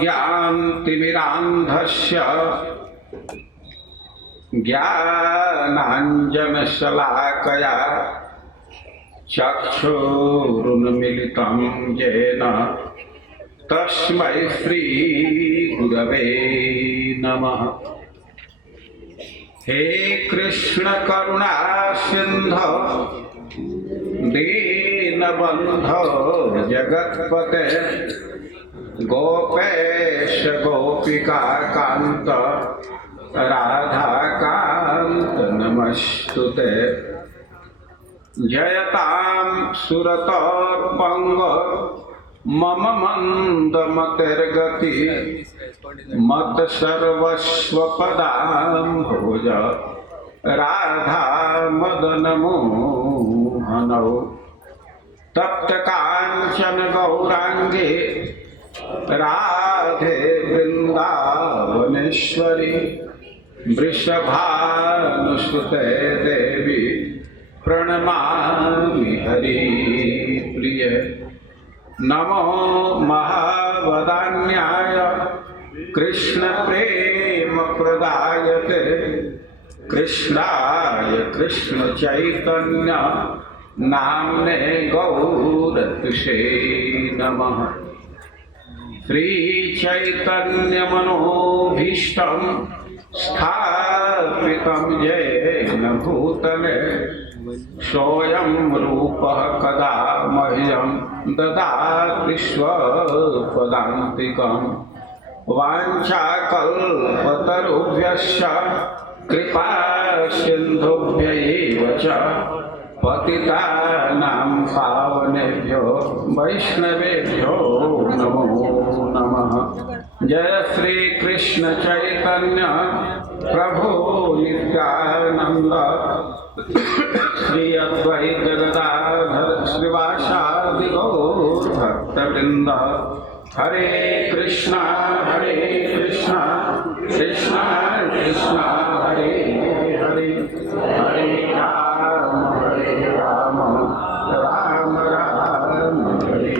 अज्ञानतिमिरान्धस्य ज्ञानाञ्जनशलाकया चक्षुरुन्मीलितं येन तस्मै श्रीगुरवे नमः। हे कृष्ण करुणा सिन्धो दीनबन्धो जगत्पते गोपेश गोपिका कांत राधाकांत नमस्तुते। जयतां सुरतोर्पंग मम मंदमतिर्गति मत्सर्वस्वपदाम्भोज राधा मदन मोहनौ। तप्त कांचन गौरांगे राधे वृंदावनेश्वरी वृषभानुसुते देवी प्रणमामि हरिप्रिय। नमो महावदान्याय कृष्ण प्रेम प्रदायते कृष्णाय कृष्ण चैतन्य नाम्ने गौरत्से नमः। श्री चैतन्य मनोभीष्टं स्थापितं येन भूतले सोऽयं रूपः कदा मह्यं ददाति स्वपदान्तिकम्। वाञ्छाकल्पतरुभ्यश्च कृपा सिन्धुभ्यैव च पतितानां पावनेभ्यो वैष्णवेभ्यो नमो नमः। जय श्री कृष्ण चैतन्य प्रभु नित्यानंद श्री अद्वैत गदाधर श्रीवासादि गौर भक्तवृंद। हरे कृष्णा कृष्णा कृष्णा हरे हरे हरे राम राम राम हरे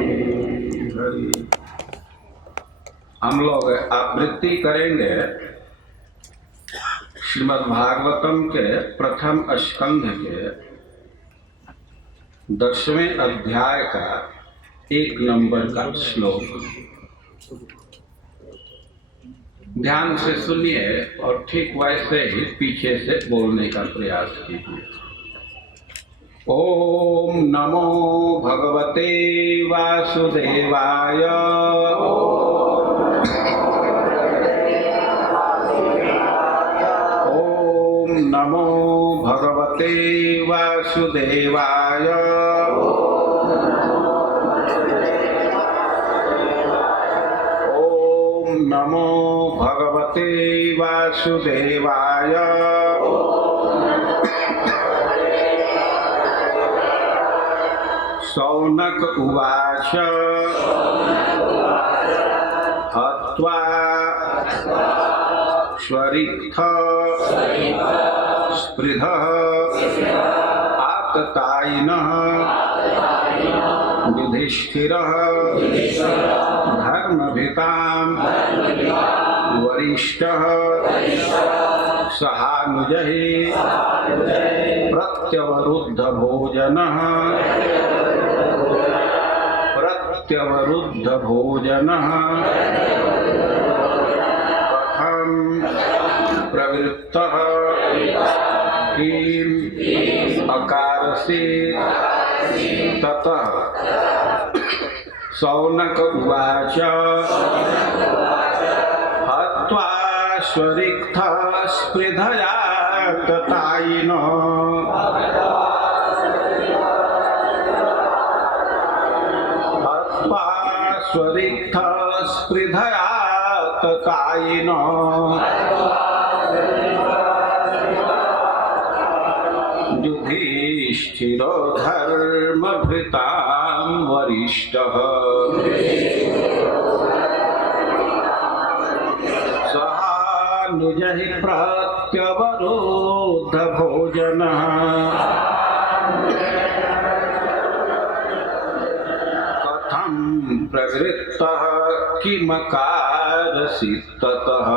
हरे। हम लोग आवृत्ति करेंगे श्रीमद् भागवतम के प्रथम स्कंध के 10वें अध्याय का 1 नंबर का श्लोक। ध्यान से सुनिए और ठीक वैसे ही पीछे से बोलने का प्रयास कीजिए। ओम नमो भगवते वासुदेवाय। ओम नमो भगवते वासुदेवाय। ओम नमो भगवते वासुदेवाय। शौनक उवाच हत्वा स्वरिक्थ स्पृधः आततायिनः युधिष्ठिरः धर्मभितां वरिष्ठः सहानुजः प्रत्यवरुद्ध भोजनः कथं प्रवृत्तः किम अकारसीत् ततः। शौनक उवाच हत्वा स्वरिक्थ स्पृधया ततायिनो। हत्वा स्वरिक्थ स्पृधया ततायिनो। युधिष्ठिरो धर्मभृतां वरिष्ठः सहानुजः प्रत्यवरुद्ध भोजनः। कथं प्रवृत्तः किमकारसीत् मकारसि ततः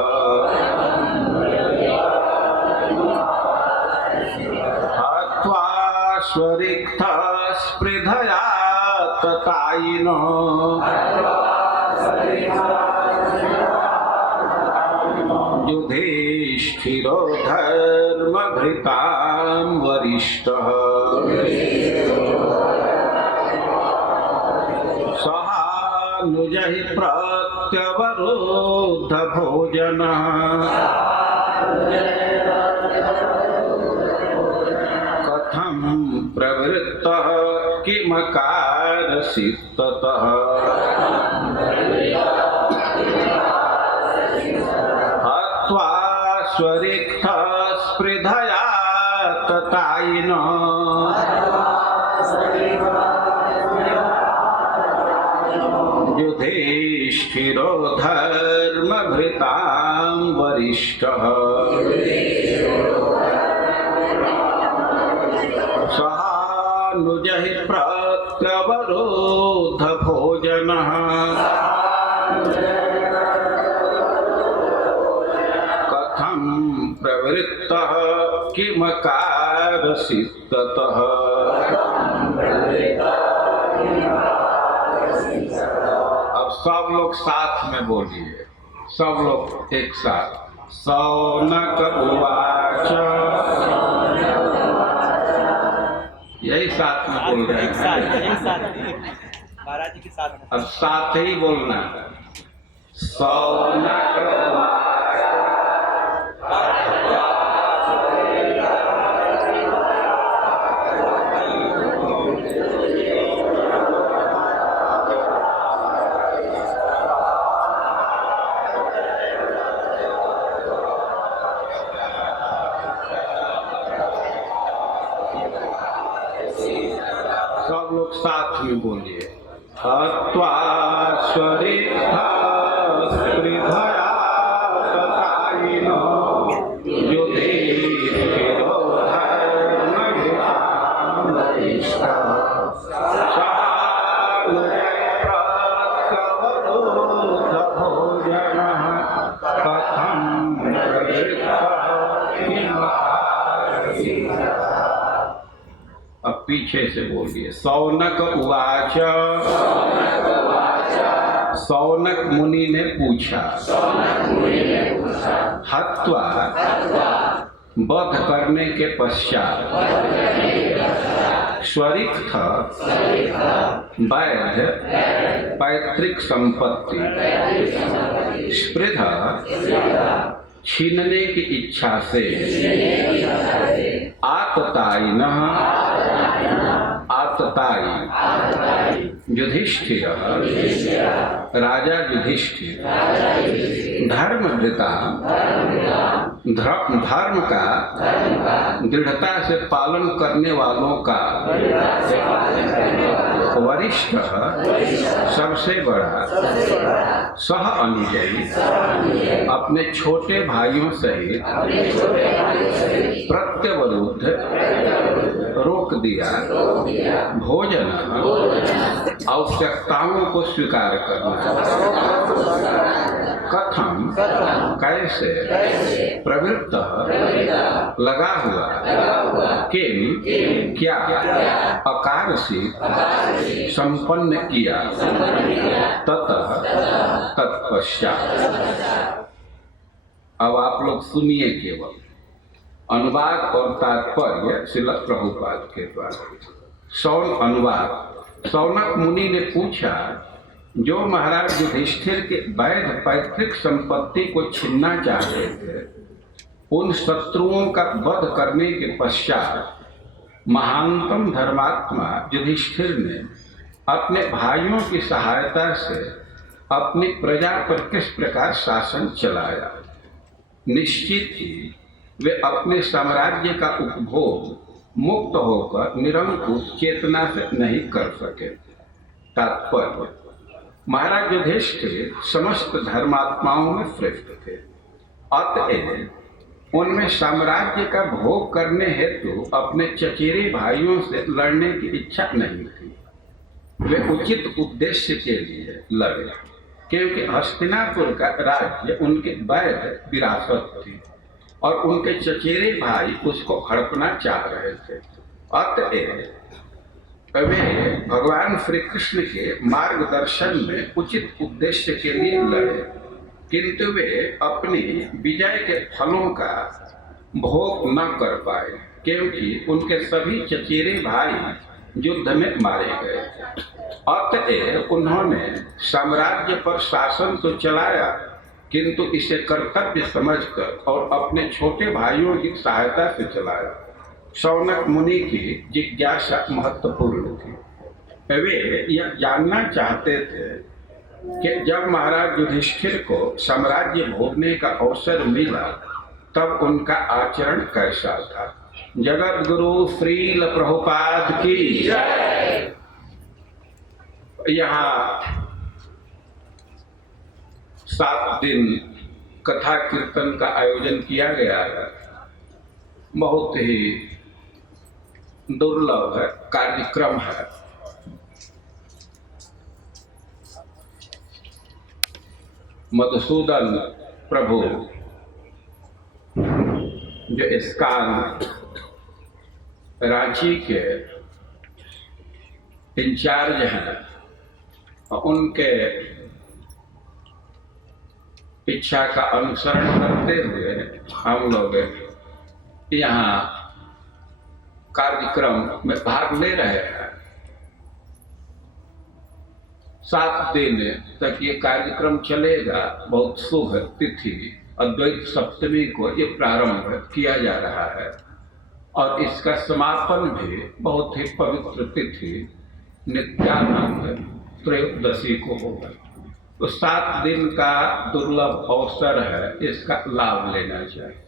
हत्वा स्वरिक्थस्पृधया ततायिनो युधिष्ठिरो धर्मभृतां वरिष्ठः सहानुजहि प्रत्यवरोध भोजनः कथं प्रवृत्तः किमकारसि ततः हत्वा स्वरिक्थस्पृधया ततायिनो युधिष्ठिरो धर्मभृतां वरिष्ठः सहानुजहि प्रत्यवरोध भोजनः कथं प्रवृत्तः किमकारसि ततः अब सब लोग साथ में बोलिए, सब लोग एक साथ। सौनक उवाच, यही साथ में बोल रहे हैं, महाराज जी के साथ। अब साथ ही बोलना है। सौनक सब लोग साथ में बोलिए। हत्वा स्वरिक्थस्पृधया ततायिनो युधिष्ठिरो धर्मभृतां वरिष्ठः सहानुजहि प्रत्यवरोध भोजनः कथं प्रवृत्तः किमकारसि ततः। अब पीछे से बोलिए। सौनक उवाच, सौनक मुनि ने पूछा, हत्वा वध करने के पश्चात स्वरिक्थ वैध पैतृक संपत्ति स्पृधा छीनने की इच्छा से आततायिनः आततायी युधिष्ठिर राजा युधिष्ठिर धर्मभृता धर्म का दृढ़ता से पालन करने वालों का वरिष्ठ सबसे बड़ा सह अनुजयी अपने छोटे भाइयों सहित प्रत्यवरुद्ध रोक दिया भोजन आवश्यकताओं को स्वीकार करना। कथम कैसे प्रवृत्त लगा हुआ किम क्या अकारसी संपन्न किया ततः तत्पश्चात। अब आप लोग सुनिए केवल अनुवाद और तात्पर्य श्रील प्रभुपाद के द्वारा। सौन अनुवाद। सौनक मुनि ने पूछा, जो महाराज युधिष्ठिर के वैध पैतृक संपत्ति को छीनना चाहते थे, उन शत्रुओं का वध करने के पश्चात महानतम धर्मात्मा युधिष्ठिर ने अपने भाइयों की सहायता से अपनी प्रजा पर किस प्रकार शासन चलाया। निश्चित ही वे अपने साम्राज्य का उपभोग मुक्त होकर निरंकुश चेतना से नहीं कर सके। तात्पर्य, महाराज युधिष्ठिर समस्त धर्मात्माओं में श्रेष्ठ थे, अतएव उनमें साम्राज्य का भोग करने हेतु अपने चचेरे भाइयों से लड़ने की इच्छा नहीं थी। वे उचित उद्देश्य के लिए लड़े, क्योंकि हस्तिनापुर का राज्य उनके वैध विरासत थी और उनके चचेरे भाई उसको हड़पना चाह रहे थे। अतएव वे भगवान श्री कृष्ण के मार्गदर्शन में उचित उद्देश्य के लिए लड़े, किंतु वे अपनी विजय के फलों का भोग न कर पाए, क्योंकि उनके सभी चचेरे भाई युद्ध में मारे गए। अतएव उन्होंने साम्राज्य पर शासन तो चलाया, किंतु इसे कर्तव्य समझकर और अपने छोटे भाइयों की सहायता से चलाया। शौनक मुनि की जिज्ञासा महत्वपूर्ण थी। वे यह जानना चाहते थे कि जब महाराज युधिष्ठिर को साम्राज्य भोगने का अवसर मिला तब उनका आचरण कैसा था। जगत गुरु श्रील प्रभुपाद की जय। यहाँ 7 दिन कथा कीर्तन का आयोजन किया गया है। बहुत ही दुर्लभ है कार्यक्रम है। मधुसूदन प्रभु जो इस्कान रांची के इंचार्ज हैं, उनके इच्छा का अनुसरण करते हुए हम लोग यहाँ कार्यक्रम में भाग ले रहे हैं। 7 दिन तक ये कार्यक्रम चलेगा। बहुत शुभ तिथि अद्वैत सप्तमी को ये प्रारंभ किया जा रहा है और इसका समापन भी बहुत ही पवित्र तिथि नित्यानंद त्रयोदशी को होगा। तो 7 दिन का दुर्लभ अवसर है, इसका लाभ लेना चाहिए।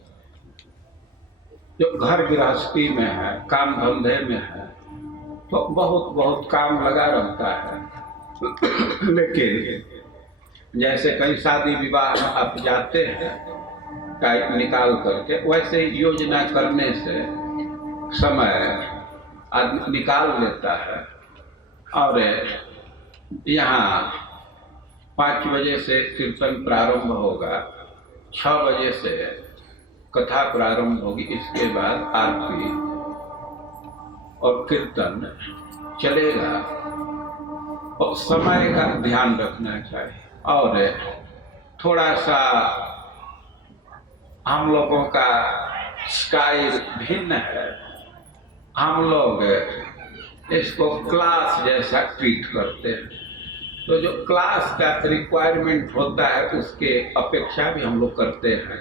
जो घर गृहस्थी में है, काम धंधे में है, तो बहुत काम लगा रहता है। लेकिन जैसे कहीं शादी विवाह में आप जाते हैं टाइम निकाल करके, वैसे योजना करने से समय आदमी निकाल लेता है। और यहाँ 5 बजे से कीर्तन प्रारंभ होगा, 6 बजे से कथा प्रारंभ होगी, इसके बाद आरती और कीर्तन चलेगा। और समय का ध्यान रखना चाहिए। और थोड़ा सा हम लोगों का स्टाइल भिन्न है। हम लोग इसको क्लास जैसा ट्रीट करते हैं, तो जो क्लास का रिक्वायरमेंट होता है उसके अपेक्षा भी हम लोग करते हैं।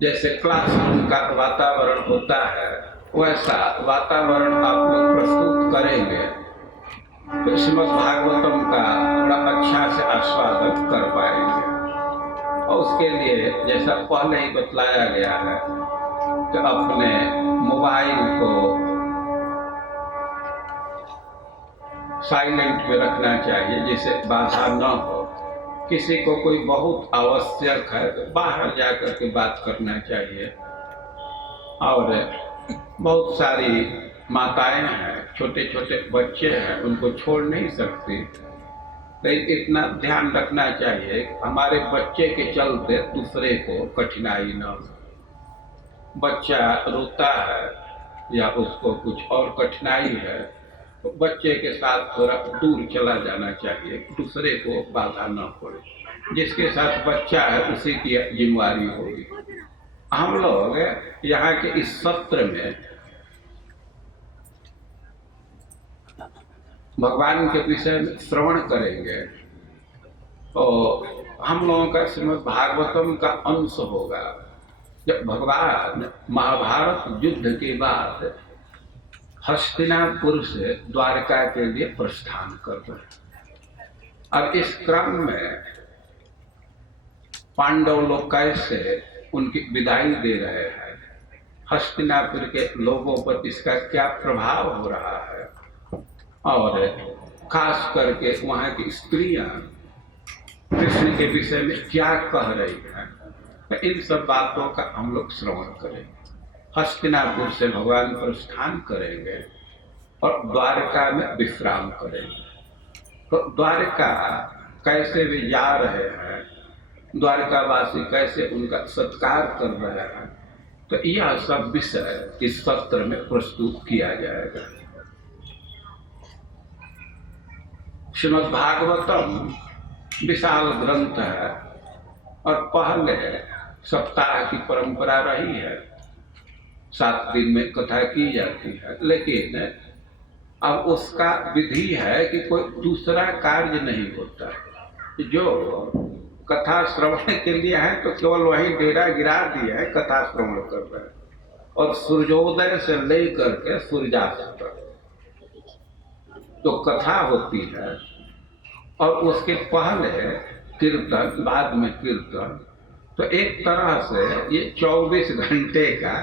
जैसे क्लासरूम का वातावरण होता है, वैसा वातावरण आप लोग प्रस्तुत करेंगे तो श्रीमद् भागवतम का बड़ा अच्छा से आस्वादन कर पाएंगे। और उसके लिए जैसा पहले ही बतलाया गया है कि अपने मोबाइल को साइलेंट में रखना चाहिए, जिससे बाधा न हो। किसी को कोई बहुत आवश्यक है तो बाहर जाकर के बात करना चाहिए। और बहुत सारी माताएं हैं, छोटे छोटे बच्चे हैं, उनको छोड़ नहीं सकती। तो इतना ध्यान रखना चाहिए हमारे बच्चे के चलते दूसरे को कठिनाई न हो। बच्चा रोता है या उसको कुछ और कठिनाई है तो बच्चे के साथ थोड़ा दूर चला जाना चाहिए, दूसरे को बाधा न पड़े। जिसके साथ बच्चा है उसी की जिम्मेवारी होगी। हम लोग यहाँ के इस सत्र में भगवान के विषय में श्रवण करेंगे तो हम लोगों का श्रीमद् भागवतम का अंश होगा। जब भगवान महाभारत युद्ध के बाद हस्तिनापुर से द्वारका के लिए प्रस्थान कर रहे हैं और इस क्रम में पांडव लोग कैसे उनकी विदाई दे रहे हैं, हस्तिनापुर के लोगों पर इसका क्या प्रभाव हो रहा है और खास करके वहाँ की स्त्रियां कृष्ण के विषय में क्या कह रही हैं, तो इन सब बातों का हम लोग श्रवण करेंगे। हस्तिनापुर से भगवान प्रस्थान करेंगे और द्वारका में विश्राम करेंगे। तो द्वारका कैसे वे जा रहे हैं, द्वारकावासी कैसे उनका सत्कार कर रहे हैं, तो यह सब विषय इस सत्र में प्रस्तुत किया जाएगा। श्रीमद् भागवतम विशाल ग्रंथ है और पहले सप्ताह की परंपरा रही है, 7 दिन में कथा की जाती है, लेकिन अब उसका विधि है कि कोई दूसरा कार्य नहीं होता है। जो कथा श्रवण के लिए है तो केवल वही डेरा गिरा दिया है, कथा श्रवण कर रहे हैं, और सूर्योदय से लेकर के सूर्यास्त तक तो कथा होती है, और उसके पहले कीर्तन, बाद में कीर्तन। तो एक तरह से ये 24 घंटे का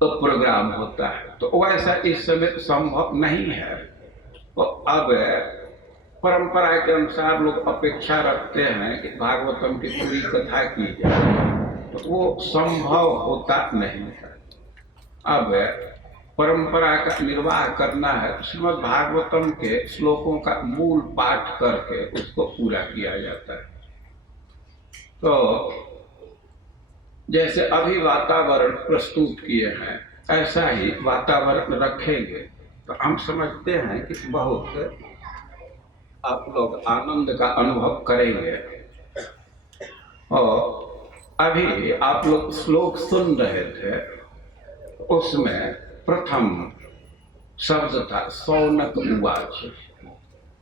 तो प्रोग्राम होता है। तो वैसा इस समय संभव नहीं है। तो अब परंपरा के अनुसार लोग अपेक्षा रखते हैं कि भागवतम की पूरी कथा की जाए, तो वो संभव होता नहीं है। अब परंपरा का निर्वाह करना है, श्रीमद् भागवतम के श्लोकों का मूल पाठ करके उसको पूरा किया जाता है। तो जैसे अभी वातावरण प्रस्तुत किए हैं, ऐसा ही वातावरण रखेंगे तो हम समझते हैं कि बहुत आप लोग आनंद का अनुभव करेंगे। और अभी आप लोग श्लोक सुन रहे थे, उसमें प्रथम शब्द था शौनक उवाच।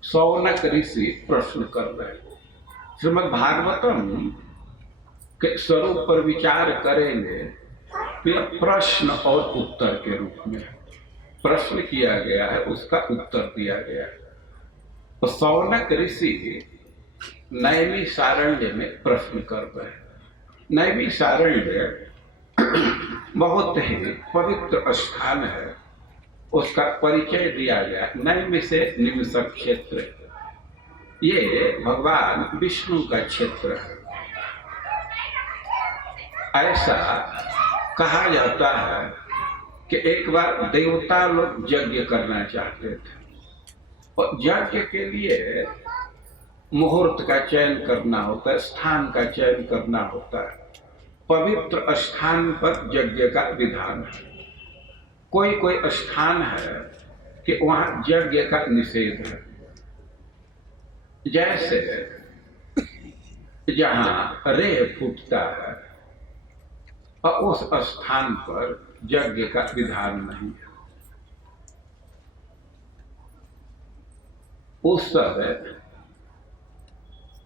शौनक ऋषि प्रश्न कर रहे हैं। श्रीमद् भागवतम के स्वरूप पर विचार करेंगे फिर प्रश्न और उत्तर के रूप में प्रश्न किया गया है, उसका उत्तर दिया गया है। तो शौनक ऋषि नैमिषारण्य में प्रश्न कर रहे हैं। नैमिषारण्य बहुत ही पवित्र स्थान है, उसका परिचय दिया गया। नैमिषे निमिष क्षेत्र, ये भगवान विष्णु का क्षेत्र है। ऐसा कहा जाता है कि एक बार देवता लोग यज्ञ करना चाहते थे, और यज्ञ के लिए मुहूर्त का चयन करना होता है, स्थान का चयन करना होता है। पवित्र स्थान पर यज्ञ का विधान है। कोई कोई स्थान है कि वहां यज्ञ का निषेध है, जैसे जहां रेह फूटता है और उस स्थान पर यज्ञ का विधान नहीं है। उस समय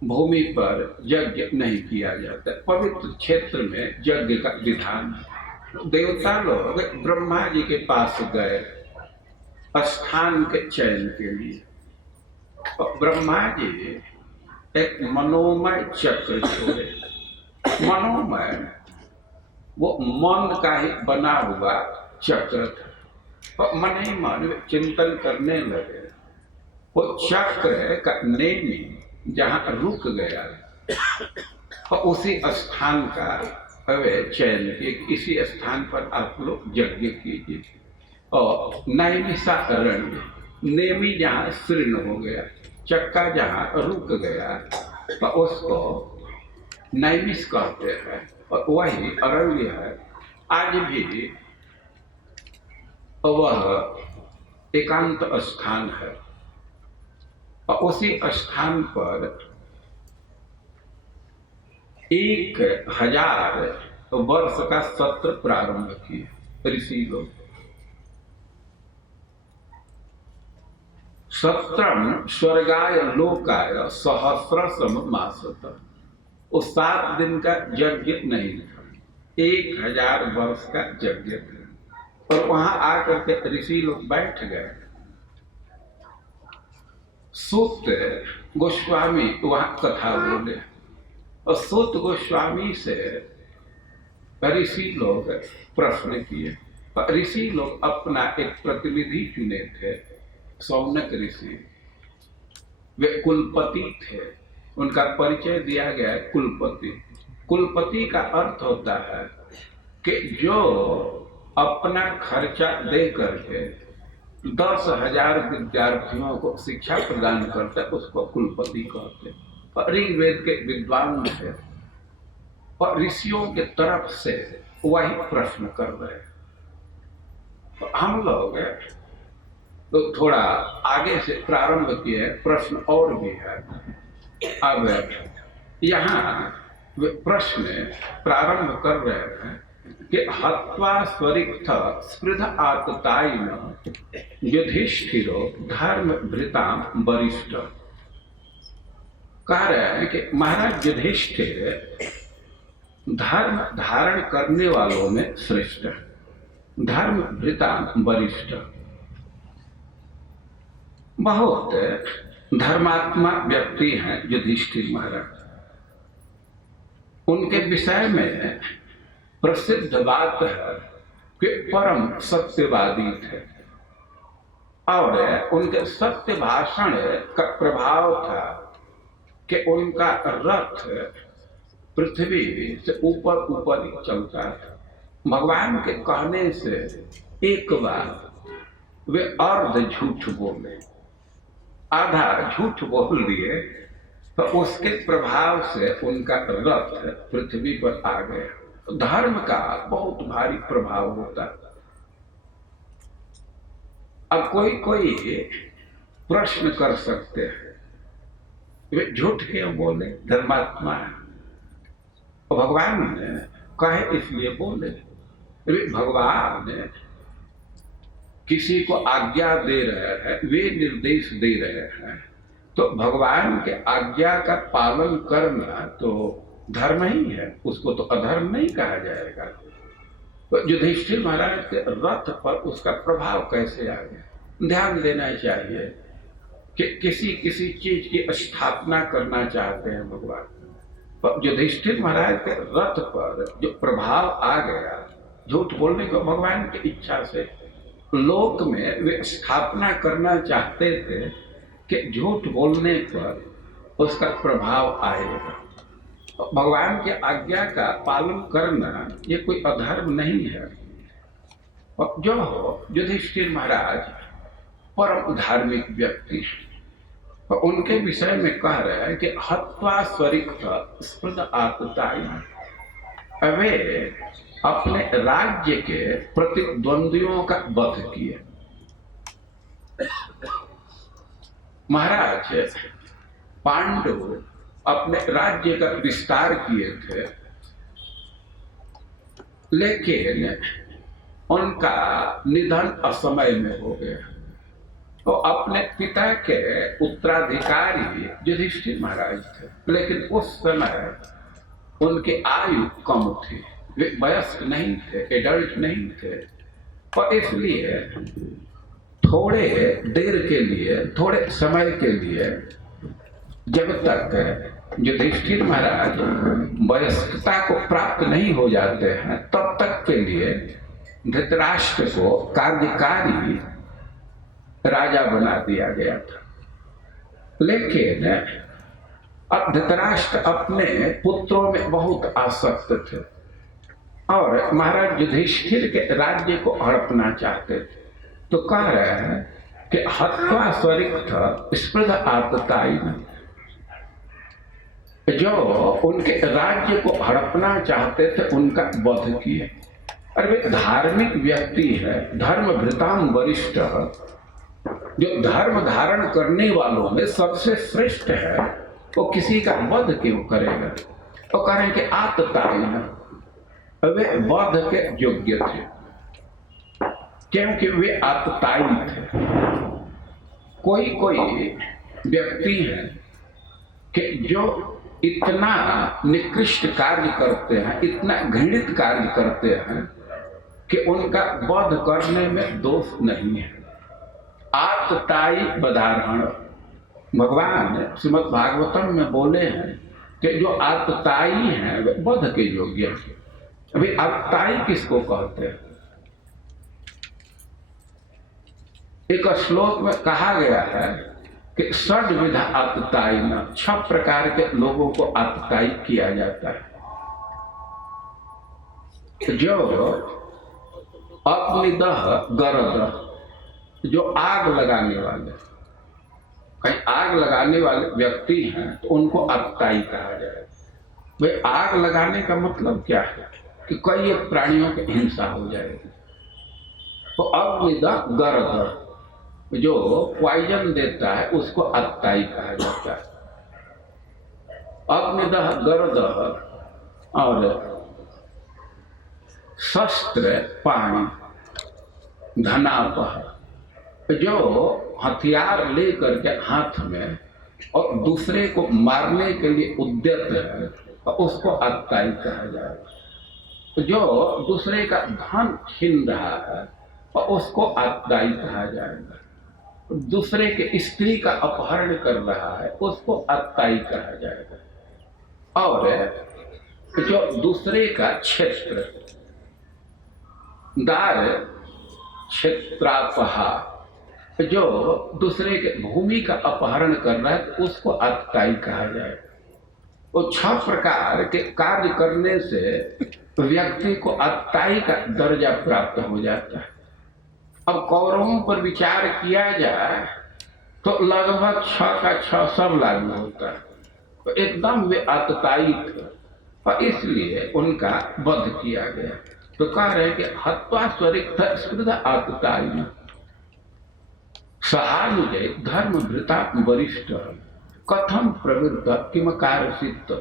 भूमि पर यज्ञ नहीं किया जाता। पवित्र क्षेत्र में यज्ञ का विधान है। देवता लोग ब्रह्मा जी के पास गए स्थान के चयन के लिए। ब्रह्मा जी एक मनोमय चक्र छोड़े। मनोमय वो मन का ही बना हुआ चक्र था। और मन ही मन चिंतन करने लगे। वो चक्र का नेमी जहाँ रुक गया और उसी स्थान का चयन किए, इसी स्थान पर आप लोग यज्ञ कीजिए। और नैमिषारण्य, नेमी जहाँ शीर्ण हो गया, चक्का जहाँ रुक गया, तो उसको नैमिष कहते हैं। और वही अरण्य है। आज भी वह एकांत स्थान है, और उसी स्थान पर 1000 वर्ष का सत्र प्रारंभ किए ऋषि लोग। सत्रम स्वर्गाय लोकाय सहस्रशम मासत। वो 7 दिन का यज्ञ नहीं था, 1000 वर्ष का यज्ञ था। और वहां आकर के ऋषि लोग बैठ गए। सूत गोस्वामी वहां कथा बोले, और सूत गोस्वामी से ऋषि लोग प्रश्न किए। ऋषि लोग अपना एक प्रतिनिधि चुने थे, शौनक ऋषि। वे कुलपति थे, उनका परिचय दिया गया है कुलपति। कुलपति का अर्थ होता है कि जो अपना खर्चा दे करके 10,000 विद्यार्थियों को शिक्षा प्रदान करता है, उसको कुलपति कहते हैं। और ऋग्वेद के विद्वान थे और ऋषियों के तरफ से वही प्रश्न कर रहे हैं। तो हम लोग तो थोड़ा आगे से प्रारंभ किए, प्रश्न और भी है। अब यहाँ वे प्रश्न प्रारंभ कर रहे हैं कि हत्वा स्वरिक्त स्पृध आततायिन युधिष्ठिरो धर्म भृताम वरिष्ठ। कह रहे हैं कि महाराज युधिष्ठिर धर्म धारण करने वालों में श्रेष्ठ है, धर्म भृताम वरिष्ठ। बहुत धर्मात्मा व्यक्ति हैं युधिष्ठिर महाराज। उनके विषय में प्रसिद्ध बात है कि परम सत्यवादी थे और उनके सत्य भाषण का प्रभाव था कि उनका रथ पृथ्वी से ऊपर ऊपर ही चलता था। भगवान के कहने से एक बार वे अर्ध झूठ बोले, आधा झूठ बोल दिए, तो उसके प्रभाव से उनका रथ पृथ्वी पर आ गया। तो धर्म का बहुत भारी प्रभाव होता है। अब कोई प्रश्न कर सकते हैं, वे झूठ क्यों बोले, धर्मात्मा है, भगवान ने कहे इसलिए बोले। भगवान किसी को आज्ञा दे रहे हैं, वे निर्देश दे रहे हैं, तो भगवान के आज्ञा का पालन करना तो धर्म ही है, उसको तो अधर्म नहीं कहा जाएगा। तो युधिष्ठिर महाराज के रथ पर उसका प्रभाव कैसे आ गया, ध्यान देना चाहिए कि किसी चीज की स्थापना करना चाहते हैं भगवान। तो युधिष्ठिर महाराज के रथ पर जो प्रभाव आ गया झूठ बोलने को, भगवान की इच्छा से लोक में वे स्थापना करना चाहते थे कि झूठ बोलने पर उसका प्रभाव आएगा। तो भगवान की आज्ञा का पालन करना ये कोई अधर्म नहीं है। और जो हो युधिष्ठिर महाराज परम धार्मिक व्यक्ति है, तो उनके विषय में कह रहे हैं कि हत्वा स्वरिक्त स्पृध आततायिन, वे अपने राज्य के प्रतिद्वंदियों का वध किए। महाराज पांडु अपने राज्य का विस्तार किए थे, लेकिन उनका निधन असमय में हो गया। तो अपने पिता के उत्तराधिकारी युधिष्ठिर महाराज थे, लेकिन उस समय उनकी आयु कम थी, वे वयस्क नहीं थे, एडल्ट नहीं थे। और इसलिए थोड़े देर के लिए, थोड़े समय के लिए, जब तक युधिष्ठिर महाराज वयस्कता को प्राप्त नहीं हो जाते हैं, तब तक के लिए धृतराष्ट्र को कार्यकारी राजा बना दिया गया था। लेकिन अब धृतराष्ट्र अपने पुत्रों में बहुत आसक्त थे और महाराज युधिष्ठिर के राज्य को हड़पना चाहते थे। तो कह रहे हैं कि हत्वा स्वरिक्त स्पृध आततायिन, जो उनके राज्य को हड़पना चाहते थे उनका वध किए। और वे धार्मिक व्यक्ति है, धर्म भृताम वरिष्ठ, जो धर्म धारण करने वालों में सबसे श्रेष्ठ है, वो किसी का वध क्यों करेगा। तो कह रहे हैं कि आततायिन, वे वध के योग्य थे क्योंकि वे आततायी थे। कोई व्यक्ति है कि जो इतना निकृष्ट कार्य करते हैं, इतना घृणित कार्य करते हैं कि उनका वध करने में दोष नहीं है। आततायी बधारण, भगवान श्रीमद् भागवतम में बोले हैं कि जो आततायी हैं वे वध के योग्य हैं। अभी आततायी किसको कहते हैं? एक श्लोक में कहा गया है कि षड्विध आततायिन, 6 प्रकार के लोगों को आततायी किया जाता है। जो अपनिदह गरद, जो आग लगाने वाले, कहीं आग लगाने वाले व्यक्ति हैं तो उनको अत्ताई कहा जाए। भाई आग लगाने का मतलब क्या है कि कई प्राणियों की हिंसा हो जाएगी। तो अग्निदह गर्द जो पॉइजन देता है उसको अत्ताई कहा जाता है। अग्निदह गर्द और शस्त्र पाणी धनापह जो हथियार लेकर के हाथ में और दूसरे को मारने के लिए उद्यत है उसको अत्ताई कहा जाएगा। जो दूसरे का धन छीन रहा है और उसको अत्ताई कहा जाएगा। दूसरे के स्त्री का अपहरण कर रहा है उसको अत्ताई कहा जाएगा। और जो दूसरे का क्षेत्र दार क्षेत्रापहा जो दूसरे के भूमि का अपहरण कर रहा है उसको अत्ताई कहा जाएगा। वो 6 प्रकार के कार्य करने से व्यक्ति को अत्ताई का दर्जा प्राप्त हो जाता है। अब कौरवों पर विचार किया जाए तो लगभग 6 का 6 सब लागू होता है। तो एकदम वे अत्ताई थे और इसलिए उनका वध किया गया। तो कह रहे कि हत्वा स्वरिक्त स्मृत अत्ताई सहानुजय धर्म भृता वरिष्ठ कथम प्रवृत्त किमकार सिद्ध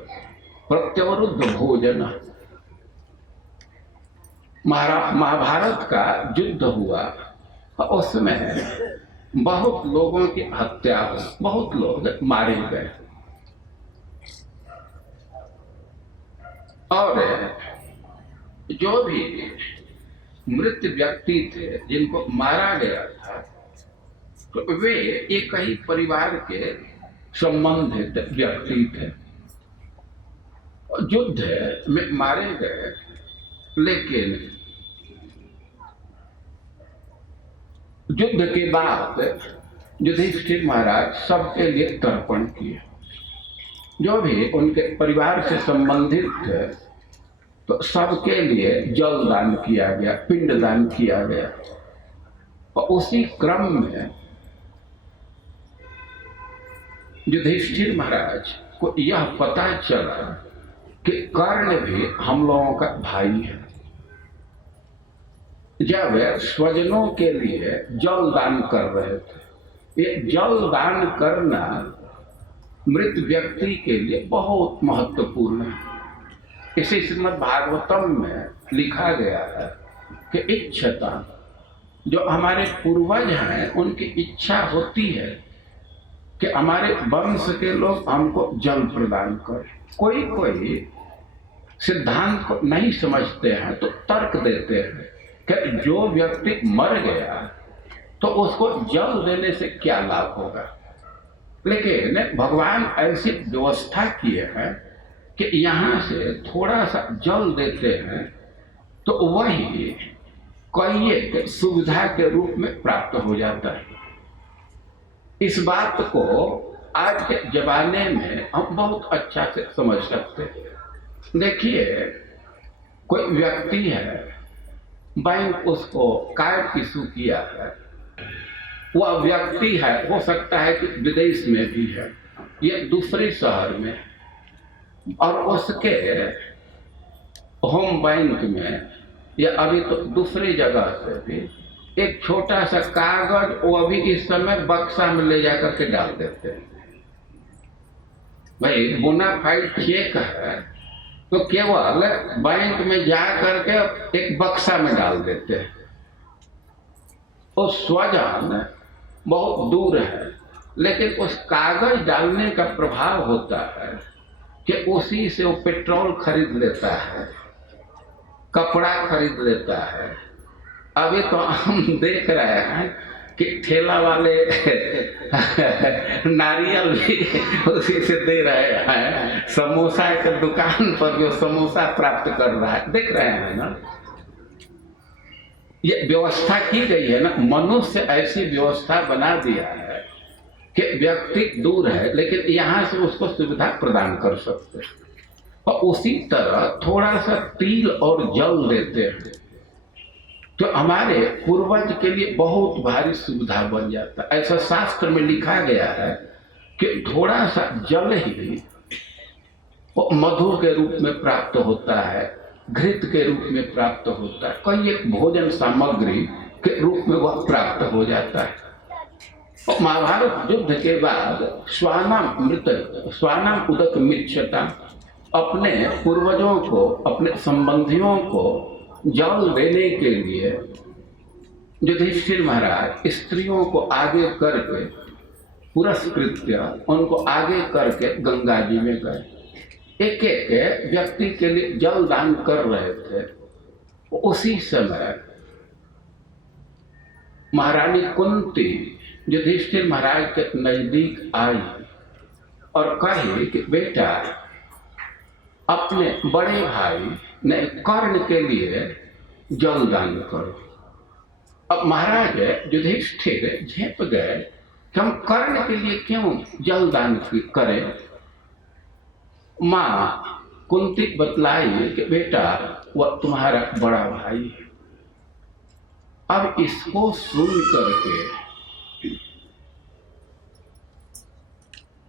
प्रत्यवरुद्ध भोजन। महाभारत का युद्ध हुआ, उसमें बहुत लोगों की हत्या हुई, बहुत लोग मारे गए और जो भी मृत व्यक्ति थे जिनको मारा गया था तो वे एक ही परिवार के संबंधित व्यक्ति थे। युद्ध में मारे गए, लेकिन युद्ध के बाद युधिष्ठिर महाराज सबके लिए तर्पण किए। जो भी उनके परिवार से संबंधित थे तो सबके लिए जल दान किया गया, पिंड दान किया गया। और उसी क्रम में युधिष्ठिर महाराज को यह पता चला कि कर्ण भी हम लोगों का भाई है। जब स्वजनों के लिए जल दान कर रहे थे, ये जल दान करना मृत व्यक्ति के लिए बहुत महत्वपूर्ण है। इसी श्रीमद् भागवतम में लिखा गया है कि इच्छता, जो हमारे पूर्वज हैं उनकी इच्छा होती है कि हमारे वंश के लोग हमको जल प्रदान करें। कोई कोई सिद्धांत को नहीं समझते हैं तो तर्क देते हैं कि जो व्यक्ति मर गया तो उसको जल देने से क्या लाभ होगा। लेकिन भगवान ऐसी व्यवस्था किए हैं कि यहाँ से थोड़ा सा जल देते हैं तो वही कई सुविधा के रूप में प्राप्त हो जाता है। इस बात को आज के जमाने में हम बहुत अच्छा से समझ सकते हैं। देखिए, कोई व्यक्ति है, बैंक उसको कार्ड इशू किया है, वह व्यक्ति है, हो सकता है कि विदेश में भी है या दूसरे शहर में, और उसके होम बैंक में या अभी तो दूसरी जगह से भी एक छोटा सा कागज वो अभी इस समय बक्सा में ले जाकर के डाल देते हैं। भाई बोनाफाइड चेक है तो केवल बैंक में जा करके एक बक्सा में डाल देते हैं। वो स्वजन बहुत दूर है, लेकिन उस कागज डालने का प्रभाव होता है कि उसी से वो पेट्रोल खरीद लेता है, कपड़ा खरीद लेता है। अभी तो हम देख रहे हैं कि ठेला वाले नारियल भी उसी से दे रहे हैं। समोसा के दुकान पर जो समोसा प्राप्त कर रहा है, देख रहे हैं ना। ये व्यवस्था की गई है ना, मनुष्य ऐसी व्यवस्था बना दिया है कि व्यक्ति दूर है लेकिन यहाँ से उसको सुविधा प्रदान कर सकते हैं। और उसी तरह थोड़ा सा तिल और जल देते हैं तो हमारे पूर्वज के लिए बहुत भारी सुविधा बन जाता। ऐसा शास्त्र में लिखा गया है कि थोड़ा सा जल ही वो मधु के रूप में प्राप्त होता है, घृत के रूप में प्राप्त होता है, कई एक भोजन सामग्री के रूप में वह प्राप्त हो जाता है। और महाभारत युद्ध के बाद स्वानाम उदक मिच्छता, अपने पूर्वजों को, अपने संबंधियों को जल देने के लिए युधिष्ठिर महाराज स्त्रियों को आगे करके पुरस्कृत्य उनको आगे करके गंगा जी में गए। एक एक व्यक्ति के लिए जल दान कर रहे थे। उसी समय महारानी कुंती युधिष्ठिर महाराज के नजदीक आई और कही कि बेटा, अपने बड़े भाई ने कर्ण के लिए जल दान करो। अब महाराज युधिष्ठिर झेप गए कि हम कर्ण के लिए क्यों जल दान करें। माँ कुंती बतलाई कि बेटा, वह तुम्हारा बड़ा भाई है। अब इसको सुन करके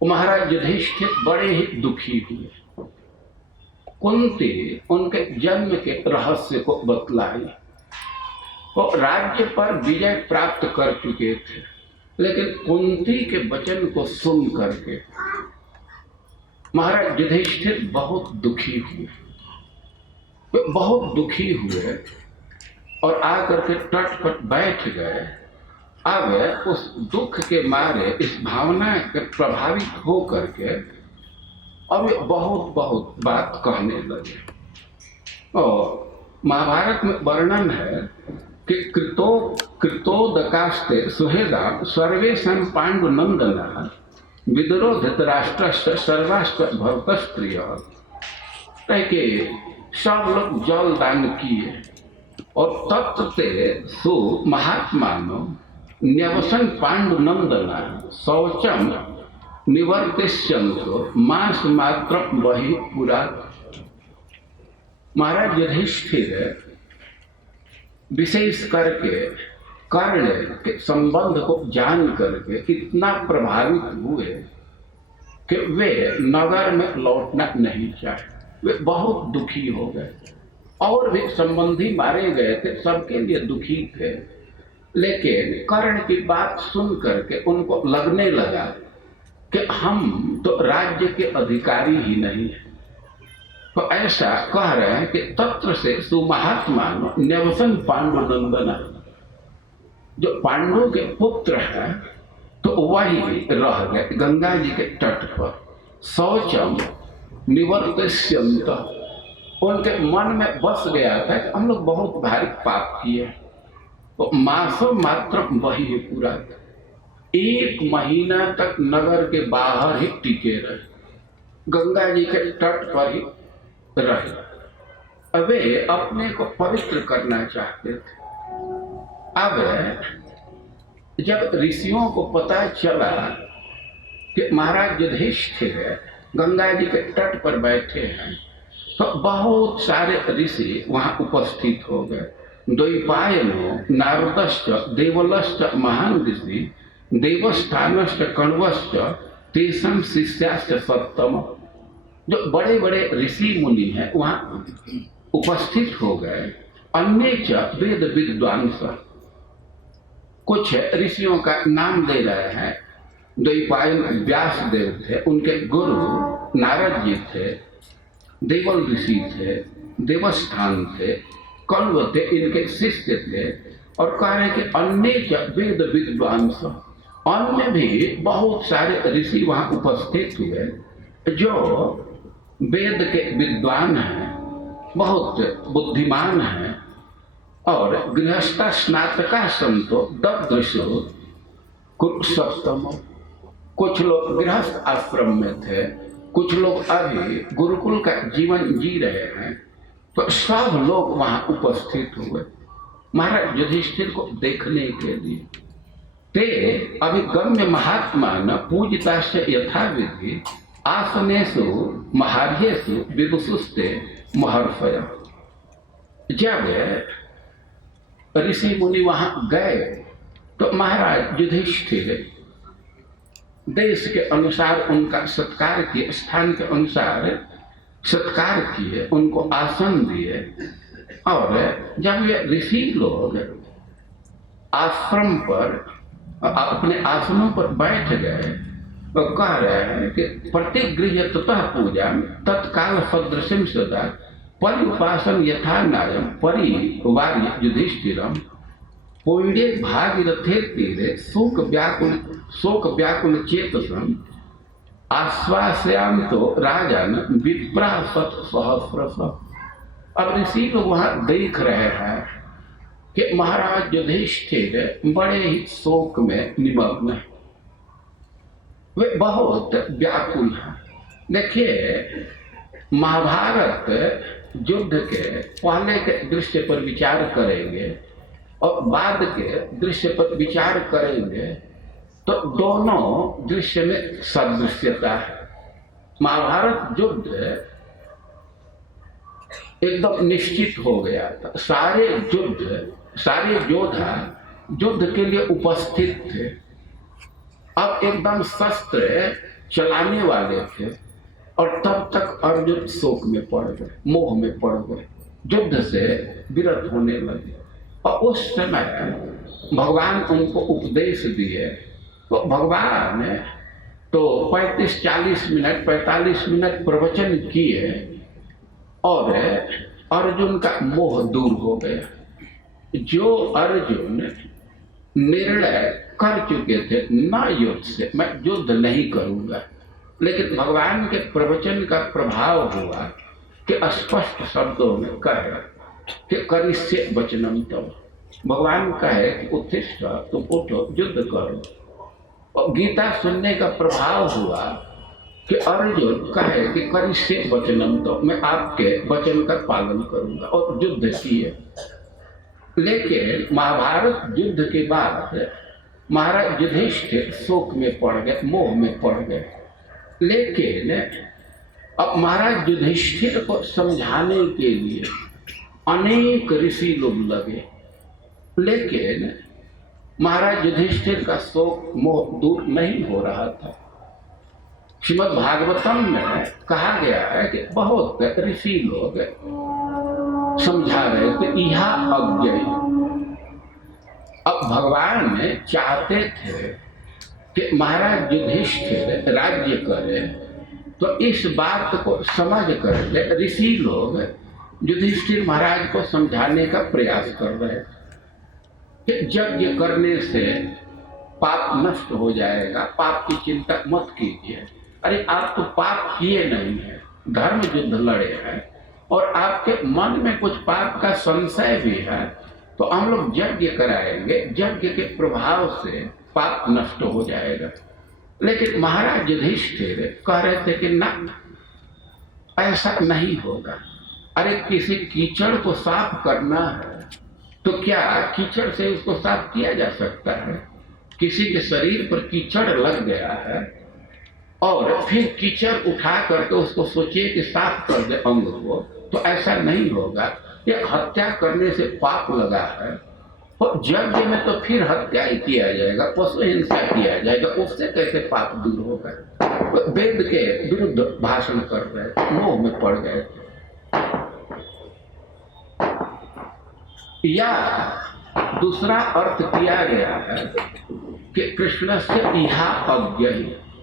महाराज युधिष्ठिर बड़े ही दुखी हुए। कुंती उनके जन्म के रहस्य को बतलाई। वो राज्य पर विजय प्राप्त कर चुके थे, लेकिन कुंती के वचन को सुन करके महाराज युधिष्ठिर बहुत दुखी हुए। वे बहुत दुखी हुए और आकर के तट पर बैठ गए। अब उस दुख के मारे, इस भावना के प्रभावित हो करके अब बहुत बहुत बात कहने लगे। और महाभारत में वर्णन है कि कृतोदकास्ते सुहेदा सर्वेशं पांडुनंदना विदुरो धृतराष्ट्रस्य सर्वास्त्र भरतस्त्रिय, कि सब लोग जल दान किए और तत्ते सु महात्मानो न्यवसन पांडुनंदना शौचम निवर्तिष्यन्तो मास मात्र वही पूरा। महाराज युधिष्ठिर विशेष करके कर्ण के संबंध को जान करके इतना प्रभावित हुए कि वे नगर में लौटना नहीं चाहे। वे बहुत दुखी हो गए और भी संबंधी मारे गए थे, सबके लिए दुखी थे। लेकिन कर्ण की बात सुन करके उनको लगने लगा कि हम तो राज्य के अधिकारी ही नहीं हैं। तो ऐसा कह रहे हैं कि तत्र से सुमहात्मा न्यवसन पांडुनंदना, जो पांडु के पुत्र हैं तो वही रह गए गंगा जी के तट पर। शौचम निवर्तिष्यन्त, उनके मन में बस गया था कि हम लोग बहुत भारी पाप किए। तो मासो मात्र वही है पूरा, 1 महीना तक नगर के बाहर ही टिके रहे, गंगा जी के तट पर ही रहे। वे अपने को पवित्र करना चाहते थे। अब जब ऋषियों को पता चला कि महाराज युधिष्ठिर गंगा जी के तट पर बैठे हैं, तो बहुत सारे ऋषि वहां उपस्थित हो गए। द्वैपायनो नारदश्च देवलश्च महान ऋषि देवस्थानश्च कण्वश्च तेषां शिष्याश्च सत्तम, जो बड़े बड़े ऋषि मुनि हैं वहां उपस्थित हो गए। अन्य च वेद विद्वांस, कुछ ऋषियों का नाम ले रहे हैं। द्वैपायन व्यास देव थे, उनके गुरु नारद जी थे, देवल ऋषि थे, देवस्थान थे, कण्व थे, इनके शिष्य थे। और कह रहे कि अन्य वेद विद्वांस, अन्य भी बहुत सारे ऋषि वहां उपस्थित हुए जो वेद के विद्वान हैं, बहुत बुद्धिमान हैं। और गृहस्थ स्नातका संतो ददृशो कुरुसप्तम, कुछ लोग गृहस्थ आश्रम में थे, कुछ लोग अभी गुरुकुल का जीवन जी रहे हैं। तो सब लोग वहां उपस्थित हुए महाराज युधिष्ठिर को देखने के लिए। ते अभिगम्य महात्मा न पूजिता से यथाविधि आसनेषु महार्येषु विदुषुस्ते महर्षय। जब ऋषि मुनि वहां गए तो महाराज युधिष्ठिर देश के अनुसार उनका सत्कार किए, स्थान के अनुसार सत्कार किए, उनको आसन दिए। और जब ये ऋषि लोग आश्रम पर अपने आसनों पर बैठ गए तो कह रहे हैं कि प्रतिगृह्य ततः पूजा तत्काल सदृशम सदा परिउपासन यथा नायम परिवार्य युधिष्ठिरम पुण्य भागीरथे तीरे शोक व्याकुल चेतसम आश्वासयाम तो राजन विप्रा सत सहस्रश। अब ऋषि लोग वहां देख रहे हैं कि महाराज युधिष्ठिर बड़े ही शोक में निमग्न है, वे बहुत व्याकुल हैं। देखिए, महाभारत युद्ध के पहले के दृश्य पर विचार करेंगे और बाद के दृश्य पर विचार करेंगे तो दोनों दृश्य में सदृश्यता है। महाभारत युद्ध एकदम निश्चित हो गया था, सारे योद्धा युद्ध के लिए उपस्थित थे, अब एकदम शस्त्र चलाने वाले थे और तब तक अर्जुन शोक में पड़ गए, मोह में पड़ गए, युद्ध से विरत होने लगे। और उस समय भगवान उनको उपदेश दिए तो भगवान ने तो 45 मिनट प्रवचन किए और अर्जुन का मोह दूर हो गया। जो अर्जुन निर्णय कर चुके थे न युद्ध से, मैं युद्ध नहीं करूंगा, लेकिन भगवान के प्रवचन का प्रभाव हुआ कि स्पष्ट शब्दों में कहे कि करिष्ये वचनम तव। भगवान कहे कि उत्तिष्ठ, तुम उठो, युद्ध करो। और गीता सुनने का प्रभाव हुआ कि अर्जुन कहे कि करिष्ये वचनम तव, मैं आपके वचन का पालन करूंगा, और युद्ध किए। लेकिन महाभारत युद्ध के बाद महाराज युधिष्ठिर शोक में पड़ गए, मोह में पड़ गए। लेकिन अब महाराज युधिष्ठिर को समझाने के लिए अनेक ऋषि लोग लगे, लेकिन महाराज युधिष्ठिर का शोक मोह दूर नहीं हो रहा था। श्रीमद् भागवतम में कहा गया है कि बहुत ऋषि लोग समझा रहे थे इहा अज्ञेय। अब भगवान ने चाहते थे कि महाराज युधिष्ठिर राज्य करे, तो इस बात को समझ कर ऋषि लोग युधिष्ठिर महाराज को समझाने का प्रयास कर रहे थे कि यज्ञ करने से पाप नष्ट हो जाएगा, पाप की चिंता मत कीजिए। अरे आप तो पाप किए नहीं है, धर्म युद्ध लड़े हैं और आपके मन में कुछ पाप का संशय भी है, तो हम लोग यज्ञ कराएंगे, यज्ञ के प्रभाव से पाप नष्ट हो जाएगा। लेकिन महाराज युधिष्ठिर कह रहे थे कि ना, ऐसा नहीं होगा। अरे किसी कीचड़ को साफ करना है तो क्या कीचड़ से उसको साफ किया जा सकता है? किसी के शरीर पर कीचड़ लग गया है और फिर कीचड़ उठा करके उसको सोचिए कि साफ कर दे अंग को, तो ऐसा नहीं होगा। ये हत्या करने से पाप लगा है और यज्ञ में तो फिर हत्या ही किया जाएगा, पशु हिंसा किया जाएगा, उससे कैसे पाप दूर होगा? वेद के विरुद्ध भाषण कर रहे थे, मोह में पड़ गए थे। या दूसरा अर्थ किया गया है कि कृष्ण से इहा अज्ञ,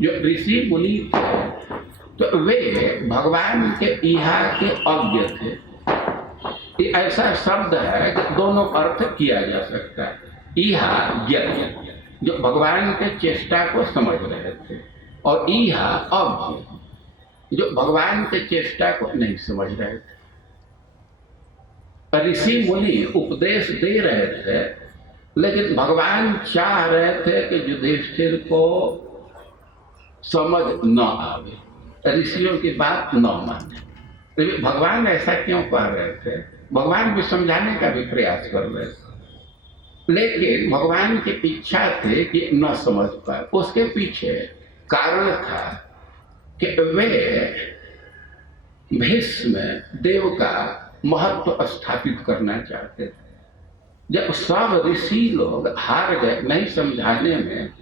जो ऋषि मुनि थे तो वे भगवान के इहा के अज्ञ थे। ये ऐसा शब्द है कि दोनों अर्थ किया जा सकता है। इहा यज्ञ, जो भगवान के चेष्टा को समझ रहे थे, और इहा अज्ञ, जो भगवान के चेष्टा को नहीं समझ रहे थे। ऋषि मुनि उपदेश दे रहे थे, लेकिन भगवान चाह रहे थे कि युधिष्ठिर को समझ न आवे, ऋषियों की बात न माने। भगवान ऐसा क्यों कह रहे थे? भगवान भी समझाने का भी प्रयास कर रहे थे, लेकिन भगवान की इच्छा थी कि न समझ पाए। उसके पीछे कारण था कि वे भीष्म देव का महत्व स्थापित करना चाहते थे। जब सब ऋषि लोग हार गए, नहीं समझाने में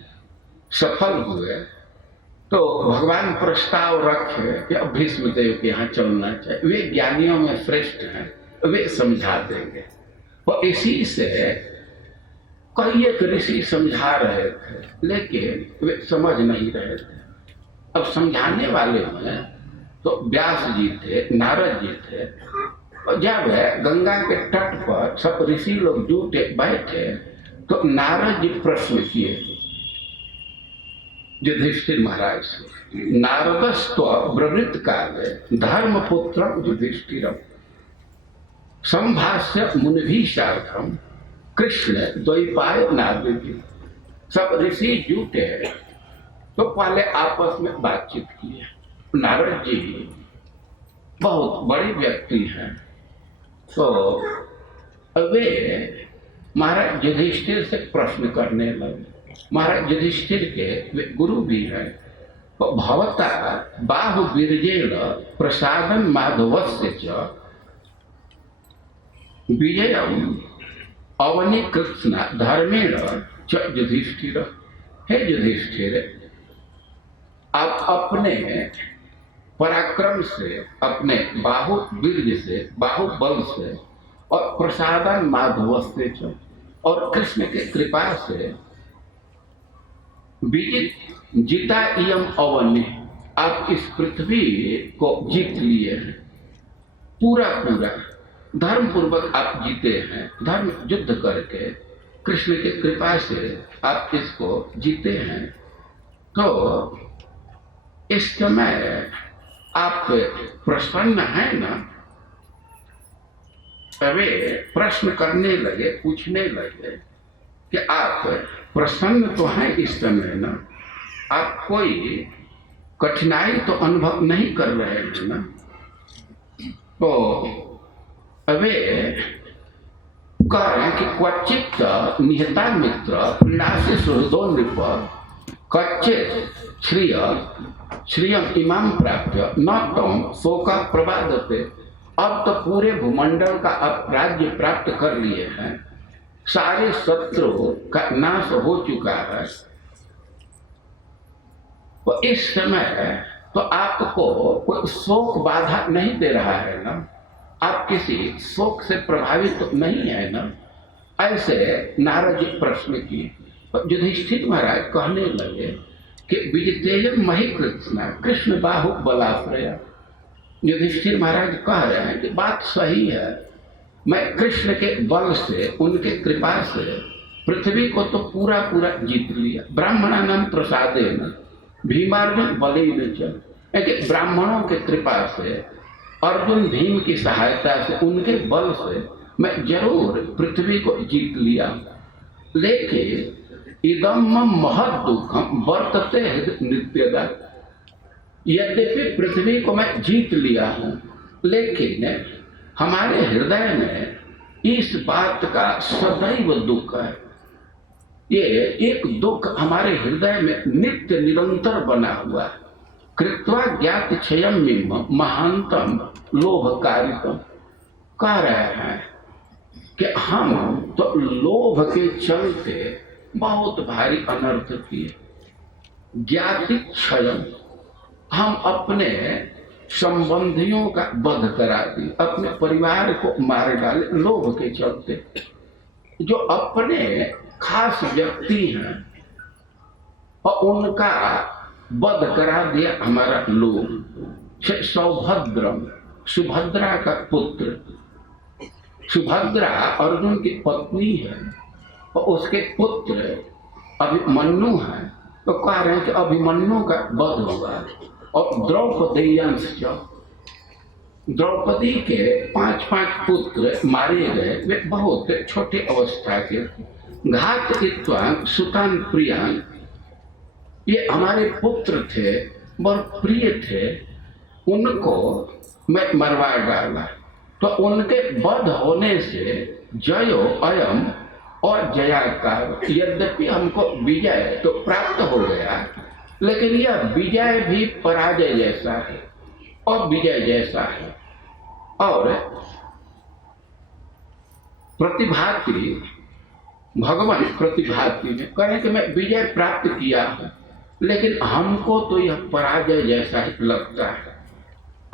सफल हुए, तो भगवान प्रस्ताव रखे कि अब भीष्म देव के यहाँ चलना चाहिए, वे ज्ञानियों में श्रेष्ठ हैं, वे समझा देंगे। और इसी से कई एक ऋषि समझा रहे थे, लेकिन वे समझ नहीं रहे थे। अब समझाने वाले में तो व्यास जी थे, नारद जी थे। और जब गंगा के तट पर सब ऋषि लोग जुटे बैठे, तो नारद जी प्रश्न किए युधिष्ठिर महाराज से। नारदस्त्व ब्रवीत काले धर्मपुत्रं युधिष्ठिरं संभाष्य मुनिभिः सार्धं कृष्ण द्वैपाय नारद। सब ऋषि जुटे तो पहले आपस में बातचीत किए। नारद जी बहुत बड़े व्यक्ति हैं, तो वे महाराज युधिष्ठिर से प्रश्न करने लगे। महाराज युधिष्ठिर के वे गुरु भी हैं। तो भवता बाहुवीर्येण प्रसादं माधवस्य च विजयम् अवनीकृत्स्ना धर्मेण च युधिष्ठिर। हे युधिष्ठिर, आप अपने पराक्रम से, अपने बाहुवीर्य से, बाहुबल से और प्रसादन माधवस्य च, और कृष्ण के कृपा से विजित जीता इयम अवन्य, आप इस पृथ्वी को जीत लिए हैं। पूरा पूरा धर्म पूर्वक आप जीते हैं, धर्म युद्ध करके कृष्ण की कृपा से आप इसको जीते हैं। तो इस समय आप प्रसन्न हैं ना? वे प्रश्न करने लगे, पूछने लगे कि आप प्रसन्न तो हैं इस समय ना? आप कोई कठिनाई तो अनुभव नहीं कर रहे हैं ना? तो वे कह रहे हैं कि क्वचित निहता मित्र प्रीणासी सुहृदो नृप कच्चित श्रियम इमाम प्राप्त न तम शोका प्रबादते। अब तो पूरे भूमंडल का आप राज्य प्राप्त कर लिए हैं, सारे शत्रु का नाश हो चुका है। तो इस समय तो आपको कोई शोक बाधा नहीं दे रहा है ना? आप किसी शोक से प्रभावित तो नहीं है ना? ऐसे नारद जी प्रश्न किए। तो युधिष्ठिर महाराज कहने लगे कि विजितेयम मही कृष्ण बाहु बलाश्रय। युधिष्ठिर महाराज कह रहे हैं कि बात सही है, मैं कृष्ण के बल से, उनके कृपा से पृथ्वी को तो पूरा पूरा जीत लिया। ब्राह्मणानां प्रसादेन भीमार्जुन बलेन च, ब्राह्मणों के कृपा से, अर्जुन भीम की सहायता से, उनके बल से मैं जरूर पृथ्वी को जीत लिया। लेकिन इदम महद दुखम वर्तते नित्यदा। यद्यपि पृथ्वी को मैं जीत लिया हूँ, लेकिन हमारे हृदय में इस बात का सदैव दुख है। ये एक दुख हमारे हृदय में नित्य निरंतर बना हुआ है। कृत्वा ज्ञात क्षयम मिम महांतम लोभकारितम। कह रहे हैं कि हम तो लोभ के चलते बहुत भारी अनर्थ किए। ज्ञाति क्षयम, हम अपने संबंधियों का वध करा दिए, अपने परिवार को मार डाले लोभ के चलते। जो अपने खास व्यक्ति हैं और उनका वध करा दिया हमारा लोभ। सौभद्रम, सुभद्रा का पुत्र, सुभद्रा अर्जुन की पत्नी है और उसके पुत्र अभिमन्यु है। तो कह रहे हैं कि अभिमन्यु का वध हुआ। और द्रौपदीयांश, द्रौपदी के 5 पुत्र मारे गए, वे बहुत छोटे अवस्था के। घात इत्वान सुतान प्रियान, ये हमारे पुत्र थे, बहुत प्रिय थे, उनको मैं मरवा डाला। तो उनके वध होने से जयो अयम और जयाकार, यद्यपि हमको विजय तो प्राप्त हो गया, लेकिन यह विजय भी पराजय जैसा है और विजय जैसा है। और प्रतिभाति भगवान प्रतिभाति ने कहें कि मैं विजय प्राप्त किया हूं, लेकिन हमको तो यह पराजय जैसा ही लगता है।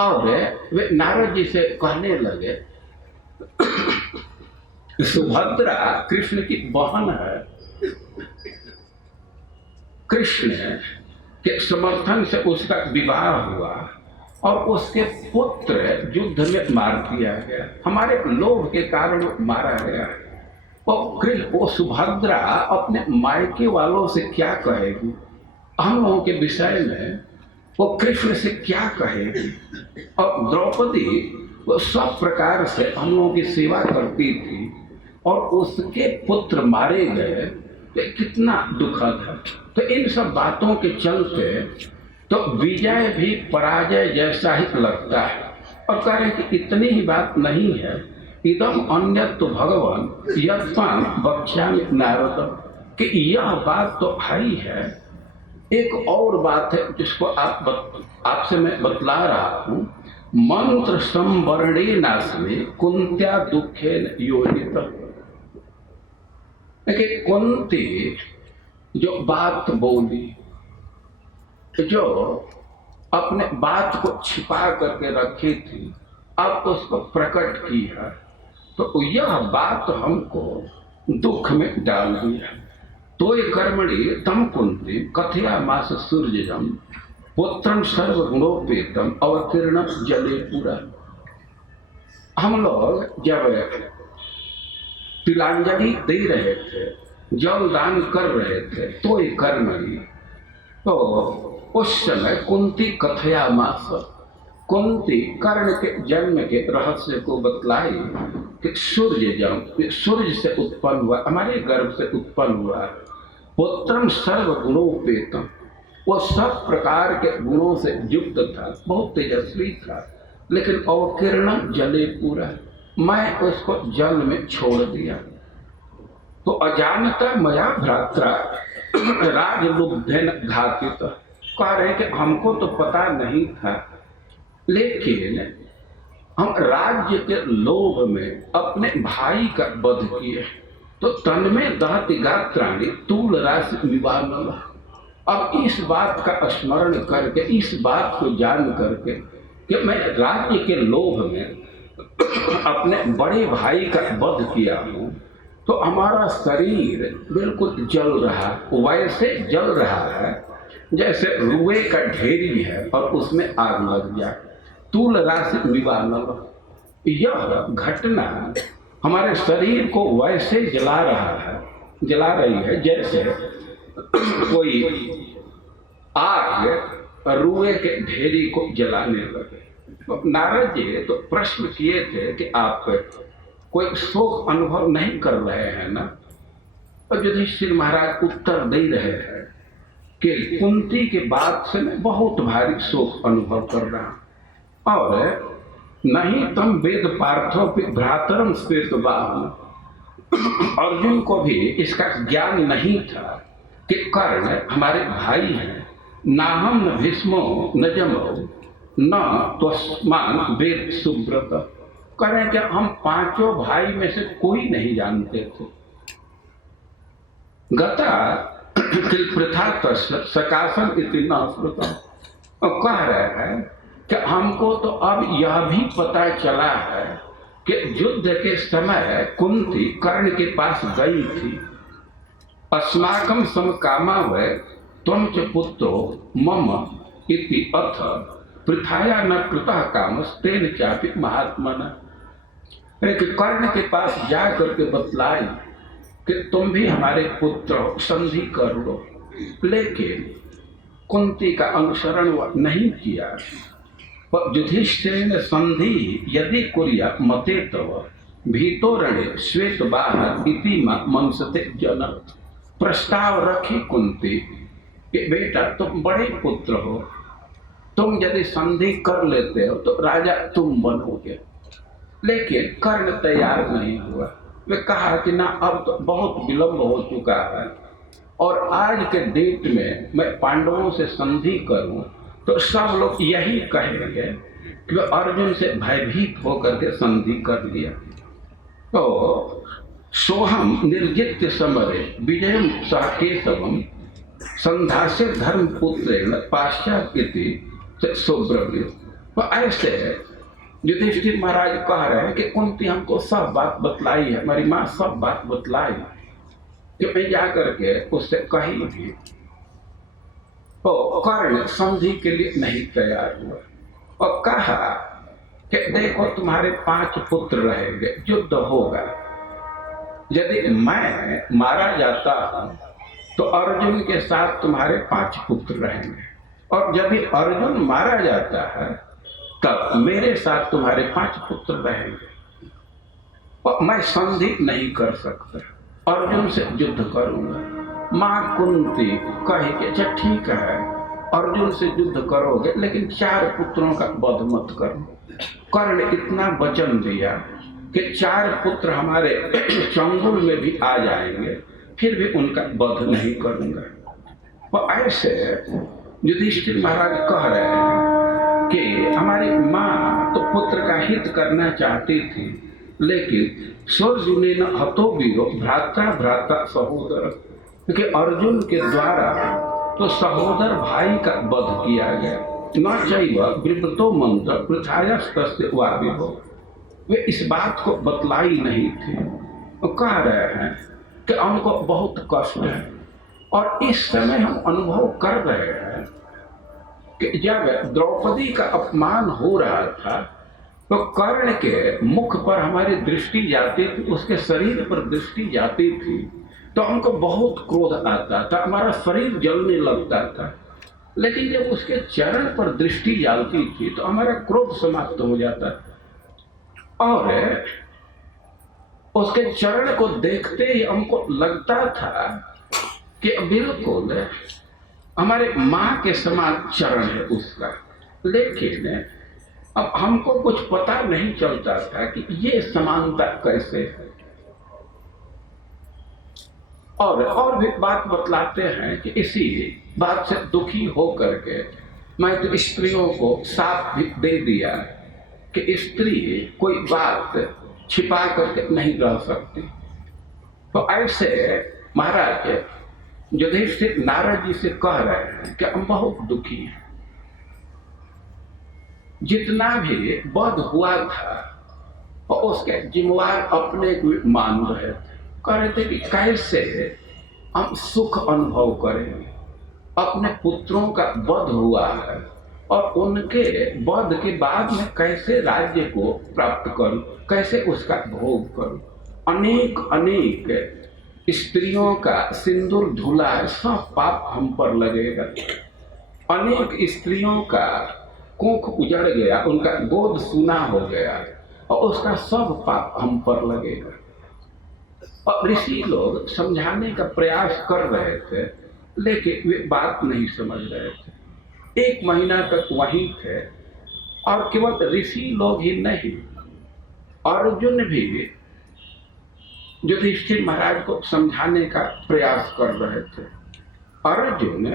और वे नारद जी से कहने लगे, सुभद्रा कृष्ण की बहन है, कृष्ण के समर्थन से उसका विवाह हुआ और उसके पुत्र युद्ध में मार दिया गया, हमारे लोभ के कारण मारा गया। वो सुभद्रा अपने मायके वालों से क्या कहेगी, हम लोगों के विषय में वो कृष्ण से क्या कहेगी। और द्रौपदी वो सब प्रकार से हम लोगों की सेवा करती थी और उसके पुत्र मारे गए, तो कितना दुखद है। तो इन सब बातों के चलते तो विजय भी पराजय जैसा ही लगता है। और कह रहे कि इतनी ही बात नहीं है, इदम अन्यत् भगवान यत्त्वां वक्ष्यामि नारद, कि यह बात तो है। एक और बात है जिसको आपसे मैं बतला रहा हूं, मंत्र संवरणे नास्मे कुंत्या दुखेन योनित। देखिए कुंती जो बात बोली, जो अपने बात को छिपा करके रखी थी, अब उसको प्रकट की है, तो यह बात हमको दुख में डाल दिया। तो कर्मणि तम कुंती कथयामास सूर्यजम पुत्रम सर्वगुणोपेतम अवतीर्णम जले पूरा। हम लोग जब तिलांजलि दे रहे थे, जल दान कर रहे थे, तो कर्मणि, तो उस समय कुंती कथयामास, कुंती कर्ण के जन्म के रहस्य को बतलाई कि सूर्य से उत्पन्न हुआ, हमारे गर्भ से उत्पन्न हुआ, पुत्रम सर्वगुणोपेतम, वो सब प्रकार के गुणों से युक्त था, बहुत तेजस्वी था, लेकिन अवकीर्णम जले पूरा, मैं उसको जल में छोड़ दिया। तो अजानता मया भ्रात्रा राजलुब्धेन घातित, कह रहे कि हमको तो पता नहीं था, लेकिन हम राज्य के लोभ में अपने भाई का वध किए, तो तन में दहति गात्राणि तूल राशि निवारण। अब इस बात का स्मरण करके, इस बात को जान करके कि मैं राज्य के लोभ में अपने बड़े भाई का वध किया हूँ, तो हमारा शरीर बिल्कुल जल रहा, वैसे जल रहा है जैसे रुए का ढेरी है और उसमें आग लग जाए, तूल राशि निवारण। यह घटना हमारे शरीर को वैसे जला रही है जैसे कोई आग रुए के ढेरी को जलाने लगे। तो नारद जी तो प्रश्न किए थे कि आप कोई शोक अनुभव नहीं कर रहे हैं ना? और युधिष्ठिर महाराज उत्तर दे रहे हैं कि कुंती के बात से मैं बहुत भारी शोक अनुभव कर रहा हूं, और नहीं तम वेद पार्थो भ्रातरम श्वेत बाहुन, अर्जुन को भी इसका ज्ञान नहीं था कि कर्ण हमारे भाई हैं, ना हम न भीष्मो न जमो न त्वस्मान वेद सुब्रत, करें कि हम पांचों भाई में से कोई नहीं जानते थे। गता किल प्रथा तस्य सकाशम इति न स्मृतम, और कह रहे हैं कि हमको तो अब यह भी पता चला है कि युद्ध के समय कुंती कर्ण के पास गई थी। अस्माकं समकामा वै त्वं च पुत्रो मम इति अथ पृथाया न कृतः कामस्तेन चापि महात्मना। कर्ण के पास जा करके बतलाई कि तुम भी हमारे पुत्र हो, संधि कर लो, लेकिन कुंती का अनुसरण नहीं किया। युधिष्ठिरेण संधि यदि कुर्या मते तव भीतोरणे श्वेत बाहर इति मंसते जन। प्रस्ताव रखी कुंती कि बेटा तुम बड़े पुत्र हो, तुम यदि संधि कर लेते हो तो राजा तुम बनोगे, लेकिन कर्ण तैयार नहीं हुआ। वे कहा कि ना, अब तो बहुत विलंब हो चुका है और आज के डेट में मैं पांडवों से संधि करूं तो सब लोग यही कहेंगे कि अर्जुन से भयभीत होकर के संधि कर लिया। तो सोहम निर्जित्य समरे विजयम साकेशवम संधास्य धर्म पुत्र पाश्चात्य सुब्रह्मण्य। तो ऐसे युधिष्ठिर महाराज कह रहे हैं कि कुंती हमको सब बात बतलाई है, हमारी माँ सब बात बतलाई कि मैं जा करके उससे कहीं भी तो कर्ण संधि के लिए नहीं तैयार हुआ और कहा कि देखो तुम्हारे 5 पुत्र रहेंगे, युद्ध होगा, यदि मैं मारा जाता हूं तो अर्जुन के साथ तुम्हारे 5 पुत्र रहेंगे, और यदि अर्जुन मारा जाता है तब मेरे साथ तुम्हारे 5 पुत्र रहेंगे। और मैं संधि नहीं कर सकता, अर्जुन से युद्ध करूंगा। मां कुंती कही कि अच्छा ठीक है, अर्जुन से युद्ध करोगे लेकिन 4 पुत्रों का वध मत करो। कर्ण इतना वचन दिया कि 4 पुत्र हमारे चंगुल में भी आ जाएंगे, फिर भी उनका वध नहीं करूंगा। और ऐसे युधिष्ठिर महाराज कह रहे हैं कि हमारी माँ तो पुत्र का हित करना चाहती थी, लेकिन स्वजुनेन हतो वीरो भ्राता भ्राता सहोदर, क्योंकि अर्जुन के द्वारा तो सहोदर भाई का वध किया गया। न चैव विवृतो मंत्र पृथायस्तस्य वा विभो, वे इस बात को बतलाई नहीं थी। वो कह रहे हैं कि हमको बहुत कष्ट है, और इस समय हम अनुभव कर रहे हैं कि जब द्रौपदी का अपमान हो रहा था तो कर्ण के मुख पर हमारी दृष्टि जाती थी, उसके शरीर पर दृष्टि जाती थी तो हमको बहुत क्रोध आता था, हमारा शरीर जलने लगता था। लेकिन जब उसके चरण पर दृष्टि जाती थी तो हमारा क्रोध समाप्त हो जाता था, और उसके चरण को देखते ही हमको लगता था कि बिल्कुल हमारे माँ के समान चरण है उसका। लेकिन अब हमको कुछ पता नहीं चलता था कि ये समानता कैसे है। और भी बात बतलाते हैं कि इसी बात से दुखी होकर के मैं तो स्त्रियों को साफ दे दिया कि स्त्री कोई बात छिपा करके नहीं रह सकती। तो ऐसे महाराज युधिष्ठिर नारद जी से कह रहे हैं कि हम बहुत दुखी हैं, जितना भी वध हुआ था और उसके जिम्मेवार अपने को मान रहे थे। कह रहे थे कि कैसे हम सुख अनुभव करेंगे, अपने पुत्रों का वध हुआ है और उनके वध के बाद में कैसे राज्य को प्राप्त करूं, कैसे उसका भोग करूं। अनेक अनेक स्त्रियों का सिंदूर धुला है, सब पाप हम पर लगेगा। अनेक स्त्रियों का कोख उजड़ गया, उनका गोद सूना हो गया और उसका सब पाप हम पर लगेगा। और ऋषि लोग समझाने का प्रयास कर रहे थे, लेकिन वे बात नहीं समझ रहे थे। 1 महीना तक वहीं थे, और केवल ऋषि लोग ही नहीं, अर्जुन भी युधिष्ठिर महाराज को समझाने का प्रयास कर रहे थे। अर्जुन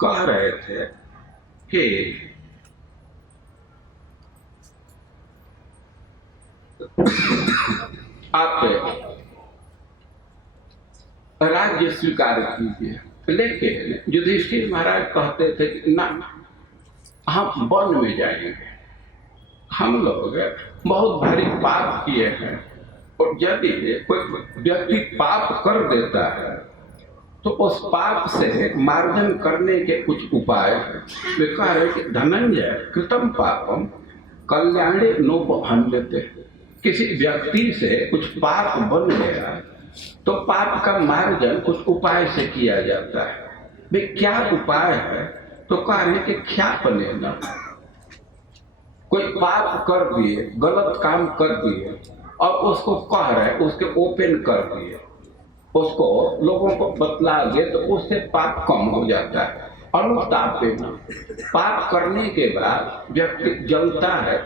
कह रहे थे कि आप राज्य स्वीकार कीजिए, लेकिन युधिष्ठिर महाराज कहते थे कि ना, हम वन में जाएंगे, हम लोग बहुत भारी पाप किए हैं, और यदि कोई व्यक्ति पाप कर देता है तो उस पाप से मार्जन करने के कुछ उपाय हैं। वे कह रहे कि धनंजय कृतम पापम कल्याणे नोपहन्यते, किसी व्यक्ति से कुछ पाप बन गया तो पाप का मार्जन कुछ उपाय से किया जाता है। वे क्या उपाय है? तो कह रहे कि ख्यापने न, कोई पाप कर दिए, गलत काम कर दिए और उसको कह रहे, उसके ओपन कर दिए, उसको लोगों को बतला दिए तो उससे पाप कम हो जाता है। अनुतापे न, पाप करने के बाद व्यक्ति जलता है,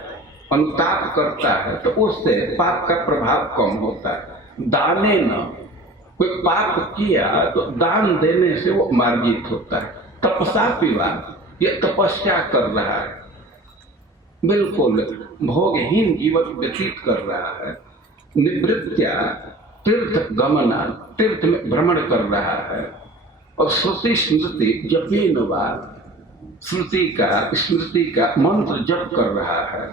अनुताप करता है तो उससे पाप का प्रभाव कम होता है। दाने न, कोई पाप किया तो दान देने से वो मार्जित होता है। तपसा पीवा, ये तपस्या कर रहा है, बिल्कुल भोगहीन जीवन व्यतीत कर रहा है, निवृत्त्या तीर्थ गमना, तीर्थ में भ्रमण कर रहा है, और श्रुति स्मृति जपेन वा, श्रुति का स्मृति का मंत्र जप कर रहा है,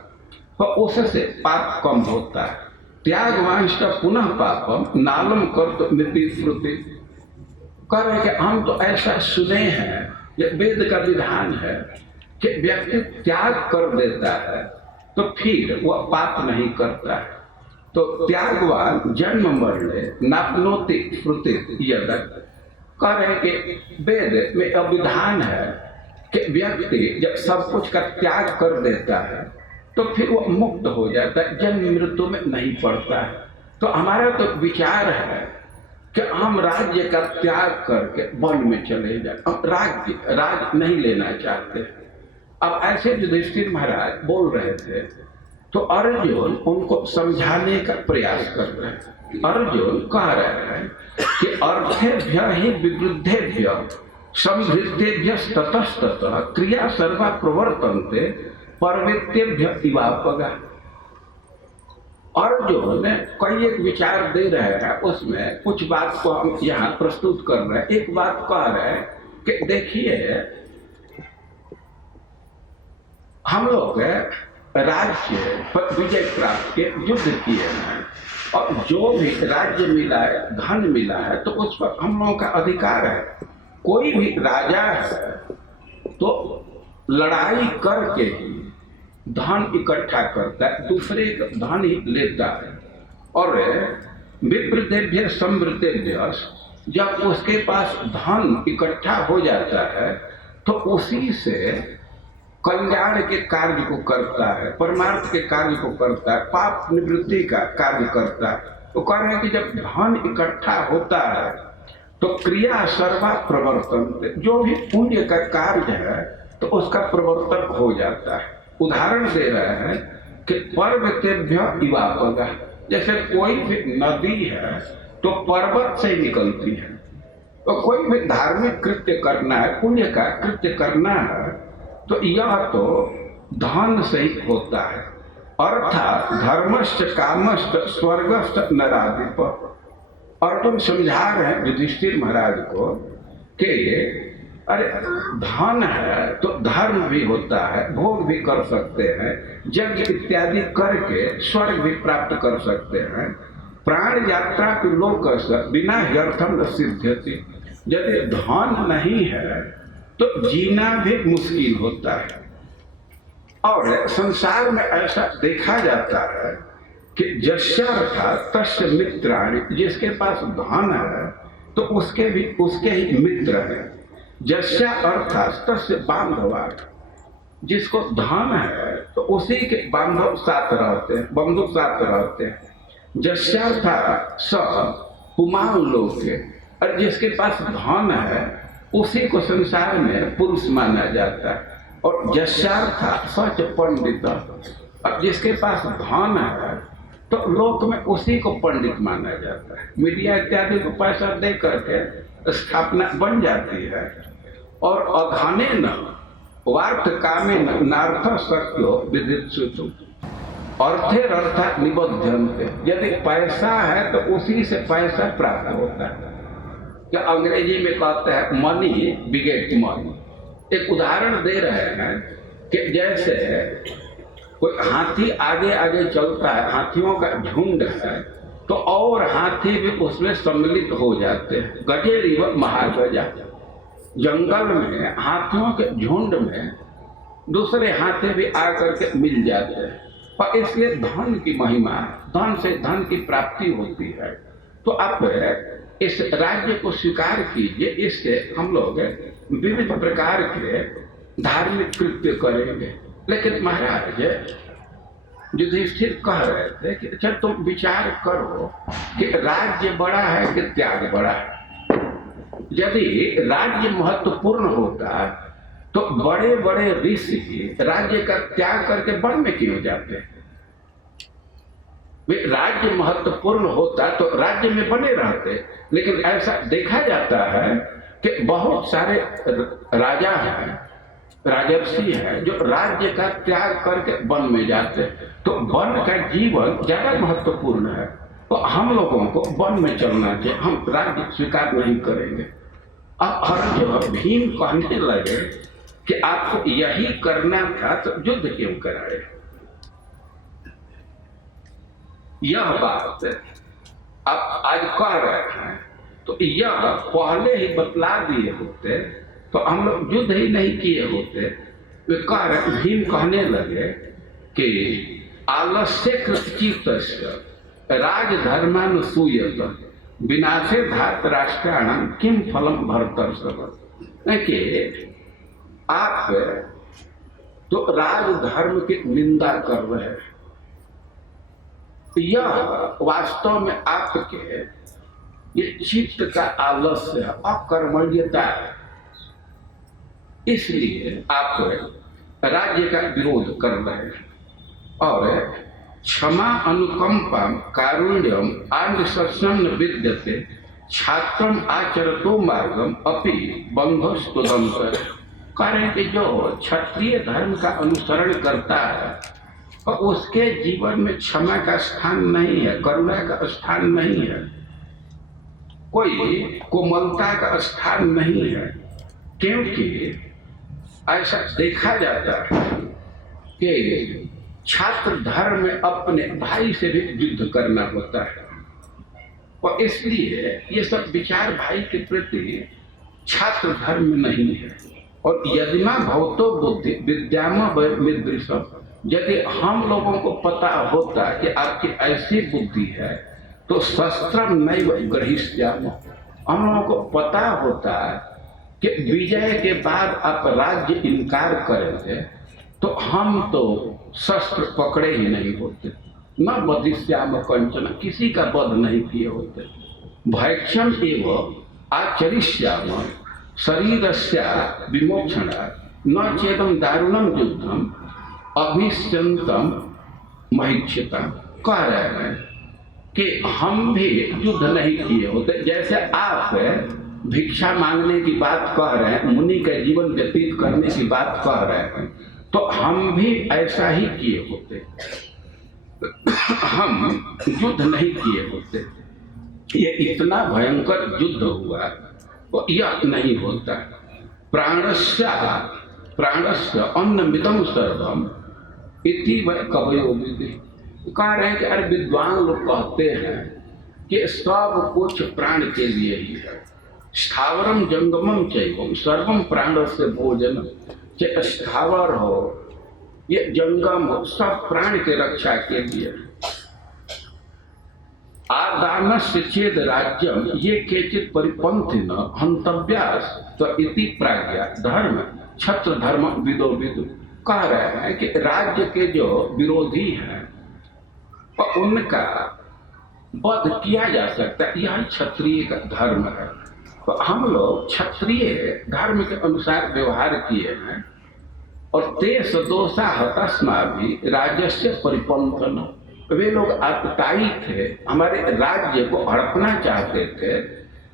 तो उससे पाप कम होता है। त्यागवांश का पुनः पापम नालम कर तो मृत्यु श्रुति। कह रहे कि हम तो ऐसा सुने हैं, ये वेद का विधान है कि व्यक्ति त्याग कर देता है तो फिर वह पाप नहीं करता है। तो त्यागवान जन्म मरणे नापनोति श्रुति यदक। कह रहे कि वेद में अविधान है कि व्यक्ति जब सब कुछ का त्याग कर देता है तो फिर वो मुक्त हो जाता है, जन्म मृत्यु में नहीं पड़ता है। तो हमारा तो विचार है कि हम राज्य का त्याग करके वन में चले जाए, हम राज नहीं लेना चाहते। अब ऐसे युधिष्ठिर महाराज बोल रहे थे तो अर्जुन उनको समझाने का प्रयास कर रहे हैं। अर्जुन कह रहे हैं कि अर्थेभ्य ही विवृद्धेभ्य समृद्धेभ्य ततस्ततः क्रिया सर्वा प्रवर्तन्ते परवेत्येभ्य इवापगा। अर्जुन कई एक विचार दे रहे हैं, उसमें कुछ बात को हम यहाँ प्रस्तुत कर रहे हैं। एक बात कह रहे हैं कि देखिए हम लोग राज्य पर विजय प्राप्त के युद्ध किए हैं और जो भी राज्य मिला है, धन मिला है, तो उस पर हम लोगों का अधिकार है। कोई भी राजा है तो लड़ाई करके ही धन इकट्ठा करता है, दूसरे का धन ही लेता है। और विप्रदेभ्य समृद्धेभ्य जब उसके पास धन इकट्ठा हो जाता है तो उसी से कल्याण के कार्य को करता है, परमार्थ के कार्य को करता है, पाप निवृत्ति का कार्य करता है। तो कह रहे हैं कि जब धन इकट्ठा होता है तो क्रिया सर्वा प्रवर्तन, जो भी पुण्य का कार्य है तो उसका प्रवर्तन हो जाता है। उदाहरण दे रहे हैं कि पर्वतेभ्य इवापगा, जैसे कोई भी नदी है तो पर्वत से निकलती है। तो कोई भी धार्मिक कृत्य करना है, पुण्य का कृत्य करना है, तो यह तो धन से ही होता है। अर्थात धर्मश्च कामश्च स्वर्गश्च नराधिप। और तुम समझा रहे हैं युधिष्ठिर महाराज को कि अरे धन है तो धर्म भी होता है, भोग भी कर सकते हैं, यज्ञ इत्यादि करके स्वर्ग भी प्राप्त कर सकते हैं। प्राण यात्रा के लोक बिना ह्यर्थम न सिद्ध्यति। यदि धन नहीं है तो जीना भी मुश्किल होता है। और संसार में ऐसा देखा जाता है कि जस्यार्थात् तस्य मित्राणि, जिसके पास धन है तो उसके ही मित्र हैं। जस्या अर्थात् तस्य बांधवा, जिसको धन है तो उसी के बांधव साथ रहते हैं, बंधु साथ रहते हैं। जस्यार्थात् स पुमान् लोके, और जिसके पास धन है उसी को संसार में पुरुष माना जाता है। और जस्यार्थात् सच पंडित, अब जिसके पास धन है तो लोक में उसी को पंडित माना जाता है। मीडिया इत्यादि को पैसा दे करके स्थापना बन जाती है। और अधने न वार्थ कामे नार्थ शक्यो विदित्सुतु, अर्थेरर्था निबध्यन्ते। यदि पैसा है तो उसी से पैसा प्राप्त होता है। क्या अंग्रेजी में कहते हैं मनी बिगेट मनी। एक उदाहरण दे रहे हैं कि जैसे कोई हाथी आगे आगे चलता है, हाथियों का झुंड है, तो और हाथी भी उसमें सम्मिलित हो जाते हैं। गजेरिव महागजा, जंगल में हाथियों के झुंड में दूसरे हाथी भी आकर के मिल जाते हैं। और इसलिए धन की महिमा है, धन से धन की प्राप्ति होती है। तो आप इस राज्य को स्वीकार कीजिए, इससे हम लोग विविध प्रकार के धार्मिक कृत्य करेंगे। लेकिन महाराज युधिष्ठिर कह रहे थे कि अच्छा तुम विचार करो कि राज्य बड़ा है कि त्याग बड़ा है। यदि राज्य महत्वपूर्ण होता तो बड़े बड़े ऋषि राज्य का त्याग करके वन में क्यों जाते हैं? राज्य महत्वपूर्ण होता तो राज्य में बने रहते। लेकिन ऐसा देखा जाता है कि बहुत सारे राजा हैं, राजर्षि हैं, जो राज्य का त्याग करके वन में जाते हैं। तो वन का जीवन ज्यादा महत्वपूर्ण है। तो हम लोगों को वन में चलना चाहिए, हम राज्य स्वीकार नहीं करेंगे। अब अर्जुन भीम कहने लगे कि आपको यही करना था तो युद्ध क्यों कराए। यह बात आप आज कह रहे हैं, तो यह पहले ही बतला दिए होते तो हम लोग युद्ध ही नहीं किए होते। वे कह रहे, भीम कहने लगे कि आलस्य कृतचित्तस्य राजधर्मानुसूयत विनाशे धातराष्ट्राणाम किम फलम भरतर्षभ। कि आप तो राजधर्म की निंदा कर रहे हैं, यह वास्तव में आपके ये चित्त का आलस्य है, अकर्मण्यता है, इसलिए आप राज्य का विरोध कर रहे हैं। और क्षमा अनुकंपा कारुण्यम आंध्रसन्न विद्यते छात्रम आचरतो मार्गम अपि बंधुस्तुदंत। कारण कि जो क्षत्रिय धर्म का अनुसरण करता है और उसके जीवन में क्षमा का स्थान नहीं है, करुणा का स्थान नहीं है, कोई कोमलता का स्थान नहीं है। क्योंकि ऐसा देखा जाता है कि छात्र धर्म में अपने भाई से भी युद्ध करना होता है, और इसलिए ये सब विचार भाई के प्रति छात्र धर्म में नहीं है। और यदि न भवतो बुद्धि विद्याम, यदि हम लोगों को पता होता कि आपकी ऐसी बुद्धि है तो शस्त्र नहीं ग्रहिष्याम, हम लोगों को पता होता है कि विजय के बाद आप राज्य इनकार करेंगे तो हम तो शस्त्र पकड़े ही नहीं होते, न बधिष्याम कंचन, किसी का वध नहीं किए होते। भैक्षम एवं आचरिष्याम शरीरस्य विमोक्षणा न चेदम दारुणम युद्धम अभिष्यंतम महिक्षिता। कह रहे हैं कि हम भी युद्ध नहीं किए होते, जैसे आप भिक्षा मांगने की बात कह रहे हैं, मुनि का जीवन व्यतीत करने की बात कह रहे हैं, तो हम भी ऐसा ही किए होते, हम युद्ध नहीं किए होते। ये इतना भयंकर युद्ध हुआ तो यह नहीं होता। प्राणस्य अन्नमिदं सर्वम इति वै कवयो विदि। कह रहे हैं कि अरे विद्वान लोग कहते हैं कि सब कुछ प्राण के लिए ही है। स्थावरम जंगमम चैवम सर्वम प्राणस्य भोजन, चाहे स्थावर हो ये जंगम हो, सब प्राण के रक्षा के लिए। आदानस्य चेद राज्यम ये केचित परिपंथिन हंतव्यास तो इति प्राज्ञा धर्म छत्र धर्म विदो विदु। कह रहे हैं कि राज्य के जो विरोधी हैं उनका वध किया जा सकता है, यह क्षत्रिय का धर्म है। तो हम लोग क्षत्रिय धर्म के अनुसार व्यवहार किए हैं। और तेस दोषा हतस्मा भी राजस्य परिपंथन, वे लोग आतताई थे, हमारे राज्य को हड़पना चाहते थे,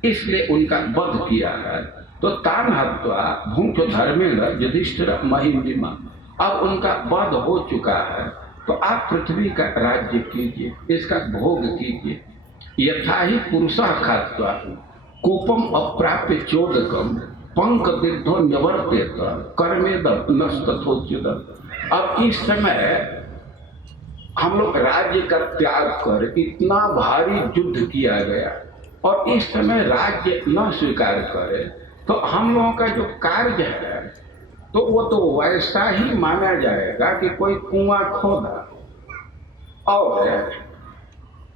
इसलिए उनका वध किया है। तो तान हत्वा भूख धर्मेण युधिष्ठिर महिमा, अब उनका वध हो चुका है तो आप पृथ्वी का राज्य कीजिए, इसका भोग कीजिए। यथा ही पुरुषः खात्वा कूपम अप्राप्य चोदकम पंक दिग्धो निवर्तेत कर्मेदम नस्तथोच्युतम। अब इस समय हम लोग राज्य का त्याग कर इतना भारी युद्ध किया गया और इस समय राज्य न स्वीकार करे तो हम लोगों का जो कार्य है तो वो तो वैसा ही माना जाएगा कि कोई कुआं खोदा और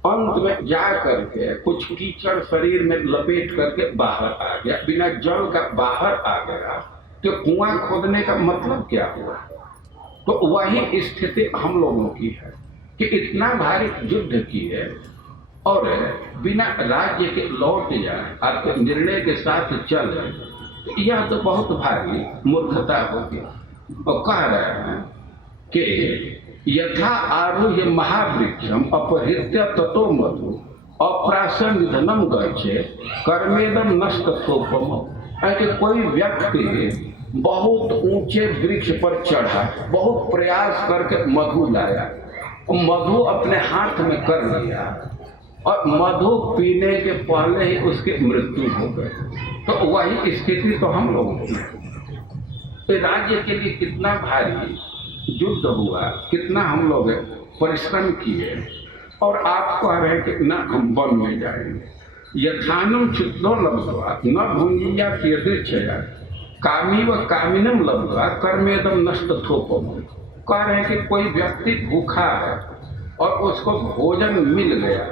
अंत में जा करके कुछ कीचड़ शरीर में लपेट करके बाहर आ गया, बिना जल का बाहर आ गया, तो कुआं खोदने का मतलब क्या हुआ। तो वही स्थिति हम लोगों की है कि इतना भारी युद्ध किए और बिना राज्य के लौट जाए, आपके निर्णय के साथ चले, यह तो बहुत भारी मूर्खता होगी। और कह रहे हैं कि यथा आरुह्य महावृक्षम अपहृत्य ततो मधु अप्राशन निधनम गच्छे कर्मेदम नष्ट सोपम। कि कोई व्यक्ति बहुत ऊंचे वृक्ष पर चढ़ा, बहुत प्रयास करके मधु लाया, मधु अपने हाथ में कर लिया और मधु पीने के पहले ही उसकी मृत्यु हो गई। तो वही स्थिति तो हम लोगों की है। तो राज्य के लिए कितना भारी युद्ध हुआ, कितना हम लोग परिश्रम किए, और आप कह रहे हैं कि न हम वन में जाएंगे। यथानुम चित्तो लब्ध्वा न भुंजीया प्रियदेच्छया कामी व कामिनम लब्ध्वा कर्मेदम नष्ट थोपम। कह रहे हैं कि कोई व्यक्ति भूखा है और उसको भोजन मिल गया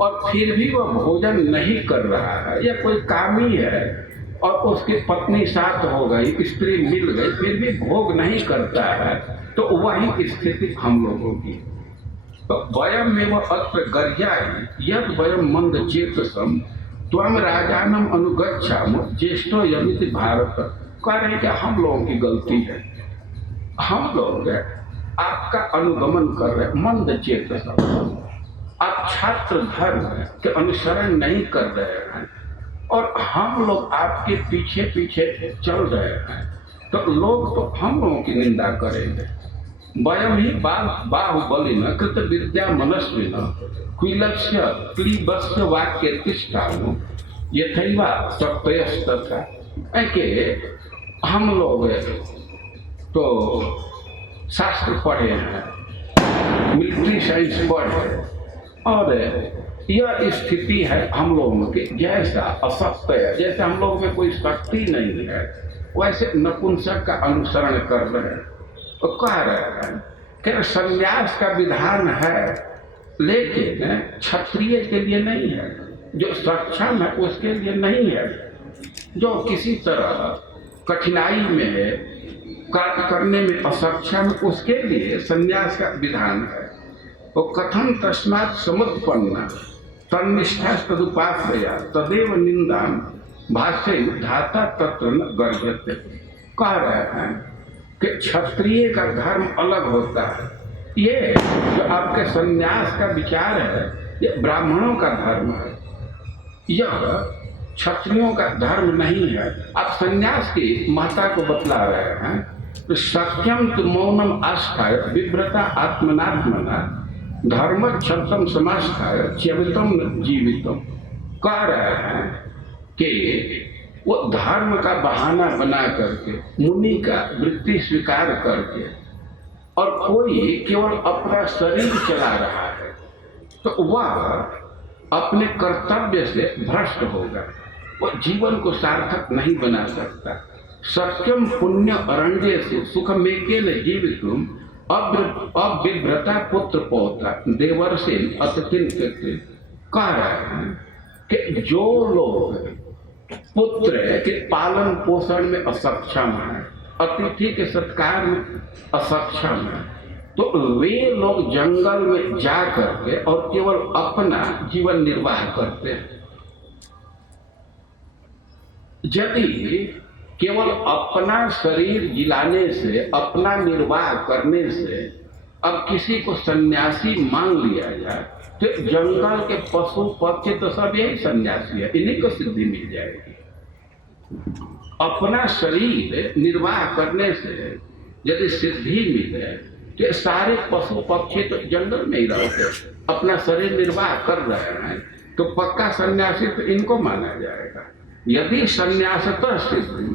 और फिर भी वह भोजन नहीं कर रहा है, या कोई कामी है और उसकी पत्नी साथ हो गई, स्त्री मिल गई, फिर भी भोग नहीं करता है, तो वही स्थिति हम लोगों की। तो वयम में अत्र गर्याहि यद वयम मंद चेतसम त्वम राजानम अनुगच्छाम ज्येष्ठो यमिति भारत। कह रहे हैं कि हम लोगों की गलती है, हम लोग आपका अनुगमन कर रहे, मंद चेतसम, आप छात्र धर्म के अनुसरण नहीं कर रहे हैं और हम लोग आपके पीछे पीछे चल रहे हैं, तो लोग तो हम लोगों की निंदा करेंगे। वयम ही बाहुबलिन कृत विद्या मनस्विन कुलस्य क्लीबस्य वाक्य तिष्ठानु यथैवा सत्यस्तथा। ऐके हम लोग तो शास्त्र पढ़े हैं, मिलिट्री साइंस पढ़े, और यह स्थिति है हम लोगों की जैसा असत्य है, जैसे हम लोगों में कोई शक्ति नहीं है, वैसे नपुंसक का अनुसरण कर रहे हैं। तो कह रहे हैं कि संन्यास का विधान है, लेकिन क्षत्रिय के लिए नहीं है, जो सक्षम है उसके लिए नहीं है, जो किसी तरह कठिनाई में कार्य करने में असक्षम उसके लिए संन्यास का विधान है। तो कथम तस्मात् समुत्पन्ना तन्निष्ठा तदुपाश्रया तदेव निंदा भाष्य धाता तत्र न गर्जते। कह रहे हैं कि क्षत्रिय का धर्म अलग होता है, ये जो आपके संन्यास का विचार है ये ब्राह्मणों का धर्म है, यह क्षत्रियों का धर्म नहीं है। आप संन्यास की महत्ता को बतला रहे हैं। तो सत्यम तो मौनम आस्थाय विव्रता आत्मनात्मना धर्म क्षत्रम समास्थाय च्यवितम जीवितम। कह रहे हैं कि वो धर्म का बहाना बना करके मुनि का वृत्ति स्वीकार करके, और कोई केवल अपना शरीर चला रहा है, तो वह अपने कर्तव्य से भ्रष्ट होगा, वो जीवन को सार्थक नहीं बना सकता। सत्यम पुण्य अरण्य से सुख में केल जीवितुम अविभ्रता पुत्र पौता देवर्षि अतिथिन कृत्य। कह रहे हैं कि जो लोग पुत्र के पालन पोषण में असक्षम है, अतिथि के सत्कार में असक्षम है, तो वे लोग जंगल में जा करके और केवल अपना जीवन निर्वाह करते हैं। यदि केवल अपना शरीर जिलाने से, अपना निर्वाह करने से अब किसी को सन्यासी मान लिया जाए, तो जंगल के पशु पक्षी तो सब यही सन्यासी है, इन्हीं को सिद्धि मिल जाएगी। अपना शरीर निर्वाह करने से यदि सिद्धि मिले तो सारे पशु पक्षी तो जंगल में ही रहते, अपना शरीर निर्वाह कर रहे हैं, तो पक्का सन्यासी तो इनको माना जाएगा। यदि सन्यासतः सिद्धि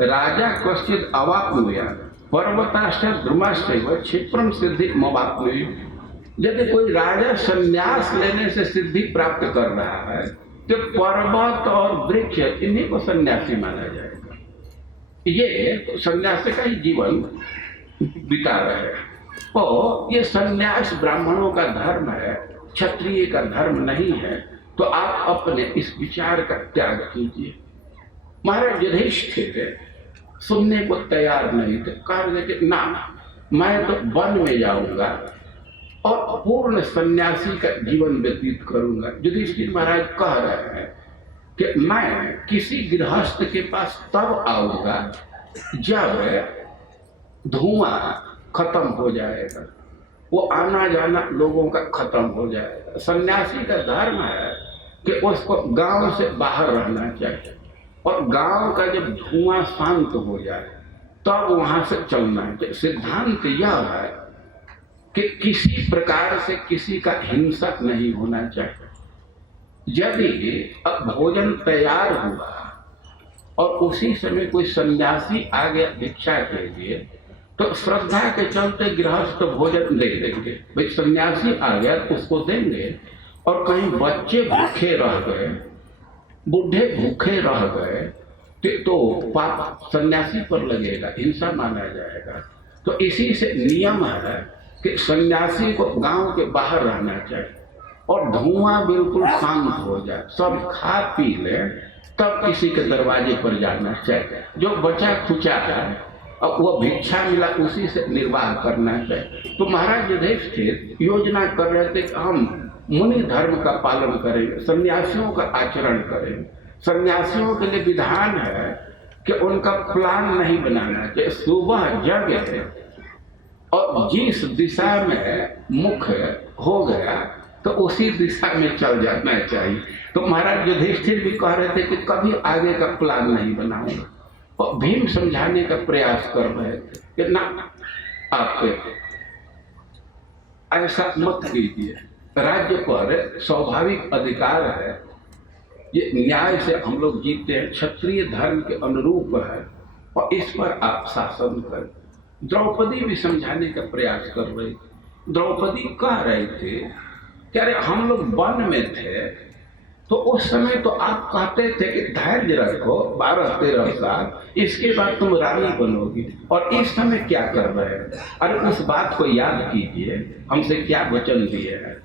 राजा कश्चित अवाप्नुयात् पर्वताश्च ध्रुमाश्चैव क्षिप्रम सिद्धि मवाप्नुयात्। यदि कोई राजा सन्यास लेने से सिद्धि प्राप्त कर रहा है, तो पर्वत और वृक्ष इन्हीं को सन्यासी माना जाएगा। ये तो सन्यासी का ही जीवन बिता रहे हैं। तो ये सन्यास ब्राह्मणों का धर्म है, क्षत्रिय का धर्म नहीं है। तो आप अपने इस विचार का त्याग कीजिए। महाराज युधिष्ठिर सुनने को तैयार नहीं थे, कह रहे कि ना, मैं तो वन में जाऊंगा और पूर्ण सन्यासी का जीवन व्यतीत करूंगा। युधिष्ठिर महाराज कह रहे हैं कि मैं किसी गृहस्थ के पास तब आऊंगा जब धुआं खत्म हो जाएगा, वो आना जाना लोगों का खत्म हो जाएगा। सन्यासी का धर्म है कि उसको गांव से बाहर रहना चाहिए, और गांव का जब धुआं शांत हो जाए तब वहां से चलना चाहिए। सिद्धांत यह है कि किसी प्रकार से किसी का हिंसक नहीं होना चाहिए। यदि अब भोजन तैयार हुआ और उसी समय कोई सन्यासी आ गया भिक्षा के लिए, तो श्रद्धा के चलते गृहस्थ भोजन दे देंगे। भाई सन्यासी आ गया तो उसको देंगे। और कहीं बच्चे भूखे रह गए, बूढ़े भूखे रह गए, तो पाप सन्यासी पर लगेगा, हिंसा माना जाएगा। तो इसी से नियम है कि सन्यासी को गांव के बाहर रहना चाहिए और धुआं बिल्कुल शांत हो जाए, सब खा पी ले, तब किसी के दरवाजे पर जाना चाहिए। जो बचा खुचा है और वह भिक्षा मिला उसी से निर्वाह करना चाहिए। तो महाराज युधिष्ठिर योजना कर रहे थे कि हम मुनि धर्म का पालन करें, सन्यासियों का आचरण करें। सन्यासियों के लिए विधान है कि उनका प्लान नहीं बनाना चाहिए। सुबह जगे और जिस दिशा में मुख हो गया तो उसी दिशा में चल जाना चाहिए। तो महाराज युधिष्ठिर भी कह रहे थे कि कभी आगे का प्लान नहीं बनाऊंगा। और भीम समझाने का प्रयास कर रहे थे कि ना, आप ऐसा मत कीजिए, राज्य पर स्वाभाविक अधिकार है, ये न्याय से हम लोग जीते हैं, क्षत्रिय धर्म के अनुरूप है और इस पर आप शासन करें। द्रौपदी भी समझाने का प्रयास कर रही। द्रौपदी कह रहे थे कि अरे हम लोग वन में थे तो उस समय तो आप कहते थे कि धैर्य रखो 12-13 साल, इसके बाद तुम रानी बनोगी, और इस समय क्या कर रहे हैं? अरे उस बात को याद कीजिए, हमसे क्या वचन दिए हैं।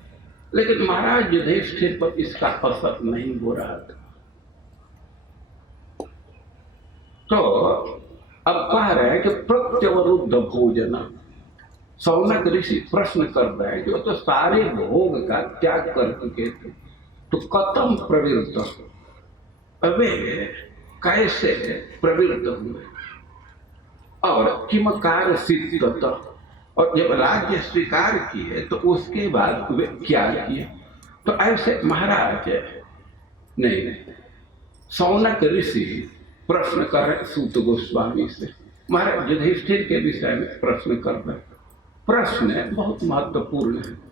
लेकिन महाराज युधिष्ठिर पर इसका असर नहीं हो रहा था। तो अब कह रहे हैं कि प्रत्यवरुद्ध भोजन। शौनक ऋषि प्रश्न कर रहे हैं, जो तो सारे भोग का त्याग कर चुके थे, तो कथम प्रवृत्त, वे कैसे प्रवृत्त हुए और किमकार सिद्धत, और जब राज्य स्वीकार किए तो उसके बाद वे क्या किए। तो ऐसे महाराज नहीं, शौनक ऋषि प्रश्न कर रहे सूत गोस्वामी से, महाराज युधिष्ठिर के विषय में प्रश्न कर रहे। प्रश्न बहुत महत्वपूर्ण है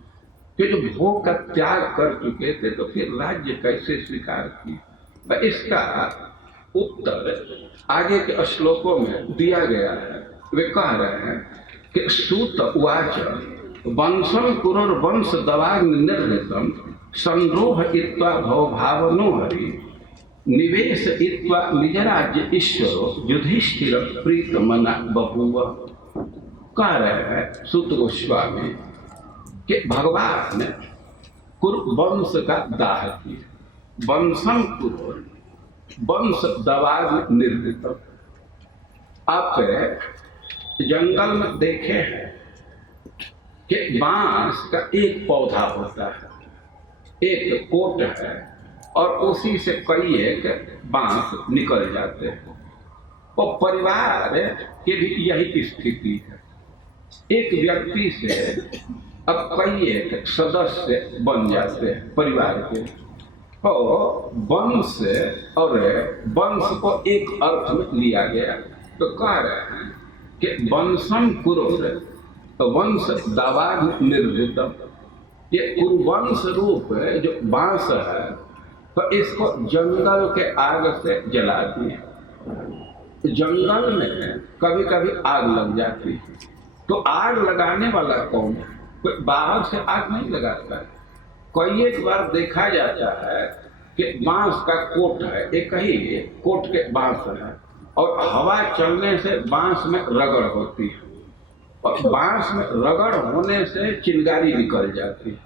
कि जो भोग का त्याग कर चुके थे तो फिर राज्य कैसे स्वीकार किए। इसका उत्तर आगे के श्लोकों में दिया गया है। वे कह रहे हैं कि सूत उवाच वंशम कुरुर्वंश दवाग्नि निर्वृतम संद्रोह इत्वा भवभावनो हरि निवेश इत्वा निजराज्य ईश्वरो युधिष्ठिर प्रीतमना बभूव। कह रहे हैं सूत गोस्वामी कि भगवान ने कुरु वंश का दाह किया। वंशम कुरु वंश दवाग्नि निर्वृतम। आप जंगल में देखे हैं कि बांस का एक पौधा होता है, एक कोट है, और उसी से कई एक बांस निकल जाते हैं। और परिवार की भी यही स्थिति है। एक व्यक्ति से अब कई एक सदस्य बन जाते हैं परिवार के। और वंश और वंश को एक अर्थ में लिया गया। तो कह रहे हैं कि वंशम कुरु वंश दवाग्नि निर्वृतम। ये कुरुवंश रूप जो बांस है, तो इसको जंगल के आग से जला दिए। जंगल में कभी कभी आग लग जाती है, तो आग लगाने वाला कौन है? कोई बाहर से आग नहीं लगाता है। कई एक बार देखा जाता है कि बांस का कोट है, एक ही कोट के बांस है, और हवा चलने से बांस में रगड़ होती है, और बांस में रगड़ होने से चिंगारी निकल जाती है,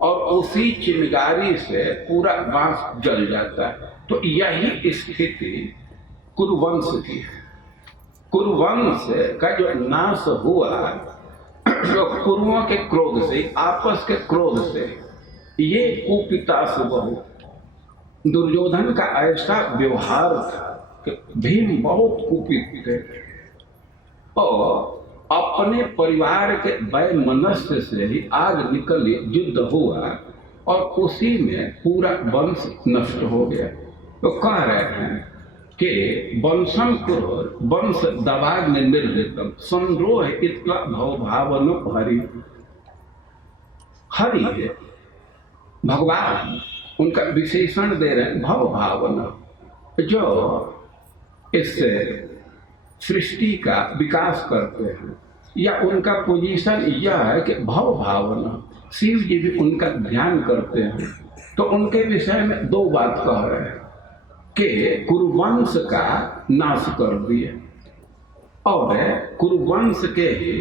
और उसी चिंगारी से पूरा बांस जल जाता है। तो यही स्थिति कुरुवंश की है। कुरुवंश का जो नाश हुआ, जो कुरुओं के क्रोध से, आपस के क्रोध से, ये कुपिता सुबहु। दुर्योधन का ऐसा व्यवहार था कि भीम बहुत कुपित थे, और अपने परिवार के वैमनस्य से ही आग निकली, युद्ध हुआ, और उसी में पूरा वंश नष्ट हो गया। तो कह रहे हैं कि वंशम कुरु वंश दवाग्नि निर्वृतम संद्रोह इत्वा भवभावनो हरि। हरि है, भगवान उनका विशेषण दे रहे हैं भव भावना, जो इस सृष्टि का विकास करते हैं, या उनका पोजीशन यह है कि भव भावना, शिव जी भी उनका ध्यान करते हैं। तो उनके विषय में दो बात कह रहे हैं कि कुरुवंश का नाश कर दिए, और कुरुवंश के ही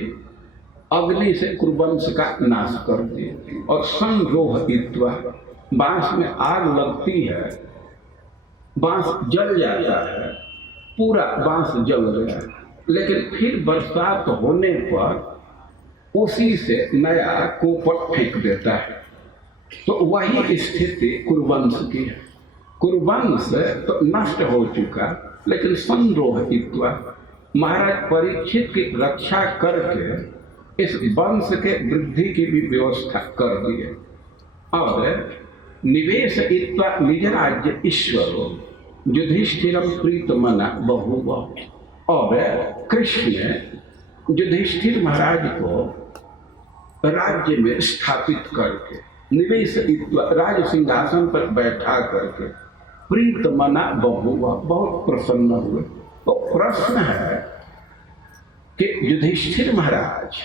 अग्नि से कुरुवंश का नाश कर दिए, और संरोहित्वा, बांस में आग लगती है, बांस जल जाता है, पूरा बांस जल गया, लेकिन फिर बरसात होने पर उसी से नया कोपट फेंक देता है। तो वही स्थिति कुरुवंश की है। कुरुवंश तो नष्ट हो चुका, लेकिन संरोहित्वा, महाराज परीक्षित की रक्षा करके इस वंश के वृद्धि की भी व्यवस्था कर दिए। और निवेश इत्वा निज राज्य ईश्वरो युधिष्ठिरम प्रीतमना बहुवा, और कृष्ण युधिष्ठिर महाराज को राज्य में स्थापित करके, निवेश इत्वा, राज सिंहासन पर बैठा करके, प्रीतमना बहुवा, बहुत प्रसन्न हुए। तो प्रश्न है कि युधिष्ठिर महाराज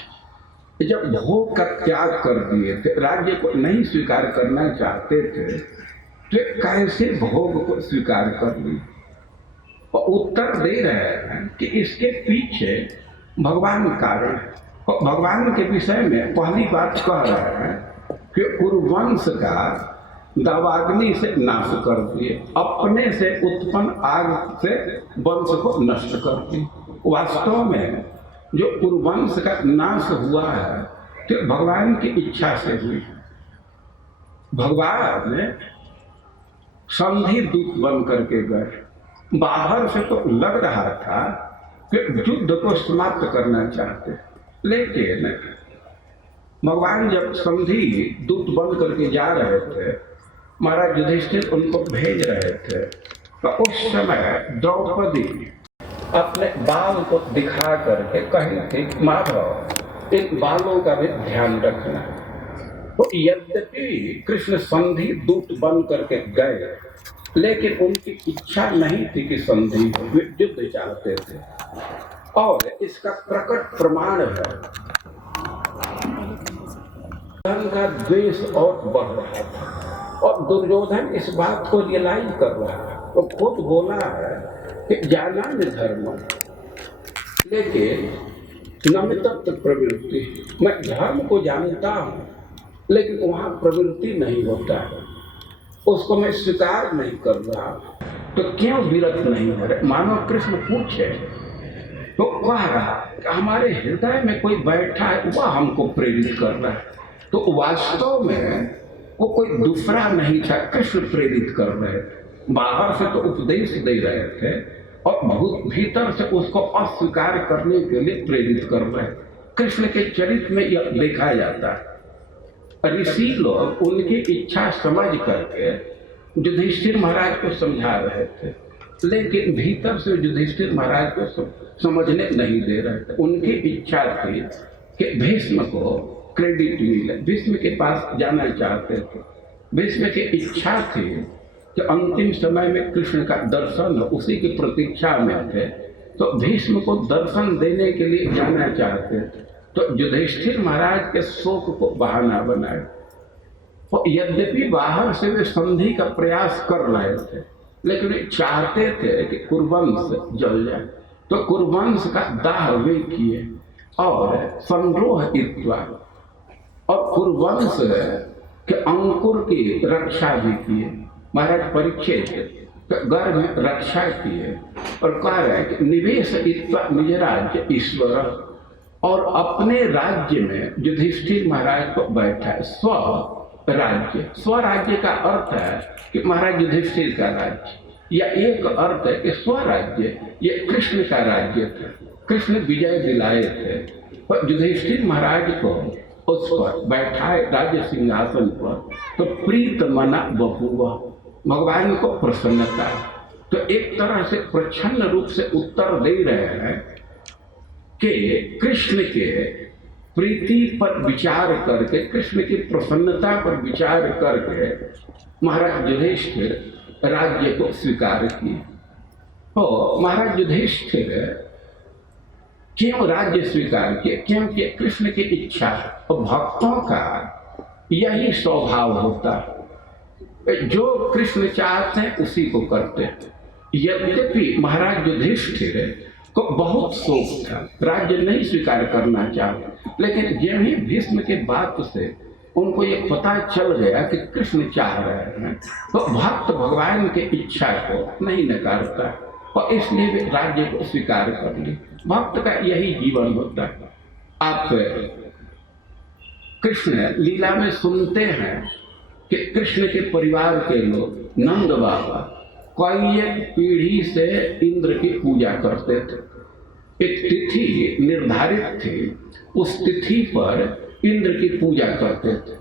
जब भोग का त्याग कर दिए थे, राज्य को नहीं स्वीकार करना चाहते थे, तो कैसे भोग को स्वीकार कर ली? और उत्तर दे रहे हैं कि इसके पीछे भगवान कारण है। और भगवान के विषय में पहली बात कह रहे हैं कि कुरुवंश का दावाग्नि से नाश कर दिए, अपने से उत्पन्न आग से वंश को नष्ट कर दिए। वास्तव में जो कुरुवंश का नाश हुआ है तो भगवान की इच्छा से हुई। भगवान ने संधि दूत बन करके गए, बाहर से तो लग रहा था कि युद्ध को समाप्त करना चाहते, लेकिन भगवान जब संधि दूत बन करके जा रहे थे, महाराज युधिष्ठिर उनको भेज रहे थे, तो उस समय द्रौपदी अपने बाल को दिखा करके कही थी, माधव इन बालों का भी ध्यान रखना। तो यद्यपि कृष्ण संधि दूत बन करके गए, लेकिन उनकी इच्छा नहीं थी कि संधि हो, वे युद्ध चाहते थे। और इसका प्रकट प्रमाण है दुर्योधन का द्वेष और बढ़ रहा था, और दुर्योधन इस बात को रियलाइज कर रहा है। तो खुद बोला है कि जाना में धर्म, लेकिन न में तत्व प्रवृत्ति, मैं धर्म को जानता हूँ लेकिन वहाँ प्रवृत्ति नहीं होता है, उसको मैं स्वीकार नहीं कर रहा, तो क्यों विरत नहीं हो रहे? मानो कृष्ण पूछे तो कह रहा कि हमारे हृदय में कोई बैठा है, वह हमको प्रेरित कर रहा है। तो वास्तव में वो कोई दूसरा नहीं था, कृष्ण प्रेरित कर रहे थे। बाहर से तो उपदेश दे रहे थे और भीतर से उसको अस्वीकार करने के लिए प्रेरित कर रहे थे। कृष्ण के चरित्र में यह देखा जाता है। ऋषि लोग उनकी इच्छा समझ करके युधिष्ठिर महाराज को समझा रहे थे, लेकिन भीतर से युधिष्ठिर महाराज को समझने नहीं दे रहे थे। उनकी इच्छा थी कि भीष्म को क्रेडिट मिले, भीष्म के पास जाना चाहते थे। भीष्म की इच्छा थी कि अंतिम समय में कृष्ण का दर्शन हो, उसी की प्रतीक्षा में थे, तो भीष्म को दर्शन देने के लिए जाना चाहते थे। तो युधिष्ठिर महाराज के शोक को बहाना बनाए। तो यद्यपि बाहर से वे संधि का प्रयास कर रहे थे, लेकिन वे चाहते थे कि कुरुवंश जल जाए, तो कुरुवंश का दाह वे किए और संरोहित्वा, और कुरुवंश के अंकुर की रक्षा भी किए। महाराज परीक्षित घर में रक्षा किए और कह रहे कि निवेश इत्वा निज राज्य ईश्वर, और अपने राज्य में युधिष्ठिर महाराज को बैठा है। स्वराज्य, स्वराज्य का अर्थ है कि महाराज युधिष्ठिर का राज्य, या एक अर्थ है कि स्वराज्य ये कृष्ण का राज्य था, कृष्ण विजय दिलाए थे, और युधिष्ठिर महाराज को उस पर बैठाए राज्य सिंहासन पर, तो प्रीत मना बहुवा, भगवान को प्रसन्नता। तो एक तरह से प्रच्छन्न रूप से उत्तर दे रहे हैं कि कृष्ण के प्रीति पर विचार करके, कृष्ण की प्रसन्नता पर विचार करके महाराज युधिष्ठिर राज्य को स्वीकार किए। तो महाराज युधिष्ठिर क्यों राज्य स्वीकार किए? क्योंकि कृष्ण की इच्छा और भक्तों का यही स्वभाव होता है, जो कृष्ण चाहते हैं उसी को करते हैं। यद्यपि महाराज युधिष्ठिर को बहुत शोक था, राज्य नहीं स्वीकार करना चाहते, लेकिन जब ही भीष्म के बात से उनको ये पता चल गया कि कृष्ण चाह रहे हैं, तो भक्त भगवान की इच्छा को नहीं नकारता और इसलिए वे राज्य को स्वीकार कर ली। भक्त का यही जीवन होता है। आप कृष्ण लीला में सुनते हैं कि कृष्ण के परिवार के लोग, नंद बाबा कई एक पीढ़ी से इंद्र की पूजा करते थे। एक तिथि निर्धारित थी, उस तिथि पर इंद्र की पूजा करते थे।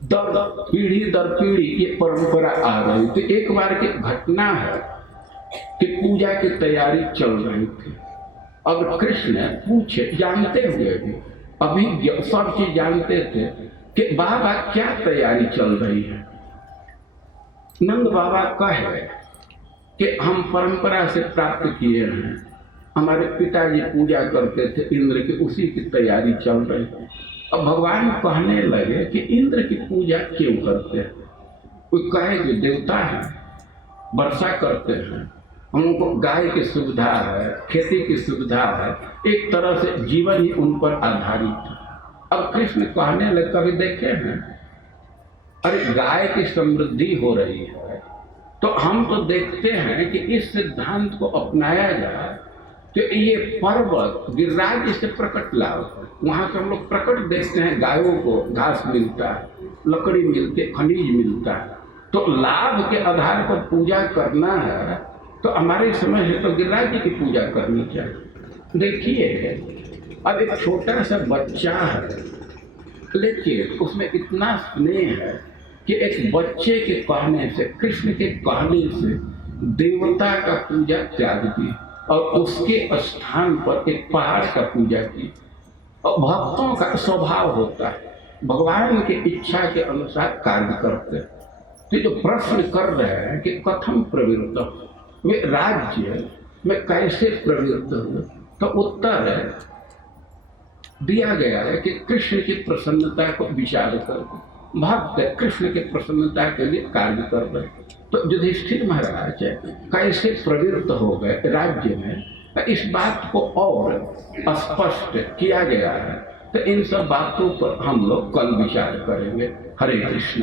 दर पीढ़ी ये परंपरा आ रही थी। एक बार की घटना है कि पूजा की तैयारी चल रही थी। अब कृष्ण पूछे, जानते हुए भी, अभी सब चीज जानते थे कि बाबा क्या तैयारी चल रही है। नंद बाबा कहे कि हम परंपरा से प्राप्त किए हैं, हमारे पिताजी पूजा करते थे इंद्र की, उसी की तैयारी चल रही है। अब भगवान कहने लगे कि इंद्र की पूजा क्यों करते हैं? कोई कहे कि देवता है, वर्षा करते हैं, हमको गाय की सुविधा है, खेती की सुविधा है, एक तरह से जीवन ही उन पर आधारित है। अब कृष्ण कहने लगे, कभी देखे हैं अरे गाय की समृद्धि हो रही है, तो हम तो देखते हैं कि इस सिद्धांत को अपनाया जाए तो ये पर्वत गिरिराज से प्रकट लाभ, वहां से हम लोग प्रकट देखते हैं, गायों को घास मिलता है, लकड़ी मिलती है, खनिज मिलता है, तो लाभ के आधार पर पूजा करना है तो हमारे समझ है तो गिरिराज जी की पूजा करनी चाहिए। देखिए अब एक छोटा सा बच्चा है, लेकिन उसमें इतना स्नेह है कि एक बच्चे के कहने से, कृष्ण के कहने से देवता का पूजा त्याग दी और उसके स्थान पर एक पहाड़ का पूजा की। और भक्तों का स्वभाव होता है भगवान की इच्छा के अनुसार कार्य करते हैं। तो जो प्रश्न कर रहे हैं कि कथम प्रवृत्त, वे राज्य में कैसे प्रवृत्त हुए, तो उत्तर दिया गया है कि कृष्ण की प्रसन्नता को विचार कर भक्त कृष्ण की प्रसन्नता के लिए कार्य कर रहे। तो युधिष्ठिर महाराज कैसे प्रवृत्त हो गए राज्य में, इस बात को और स्पष्ट किया गया है। तो इन सब बातों पर हम लोग कल विचार करेंगे। हरे कृष्ण।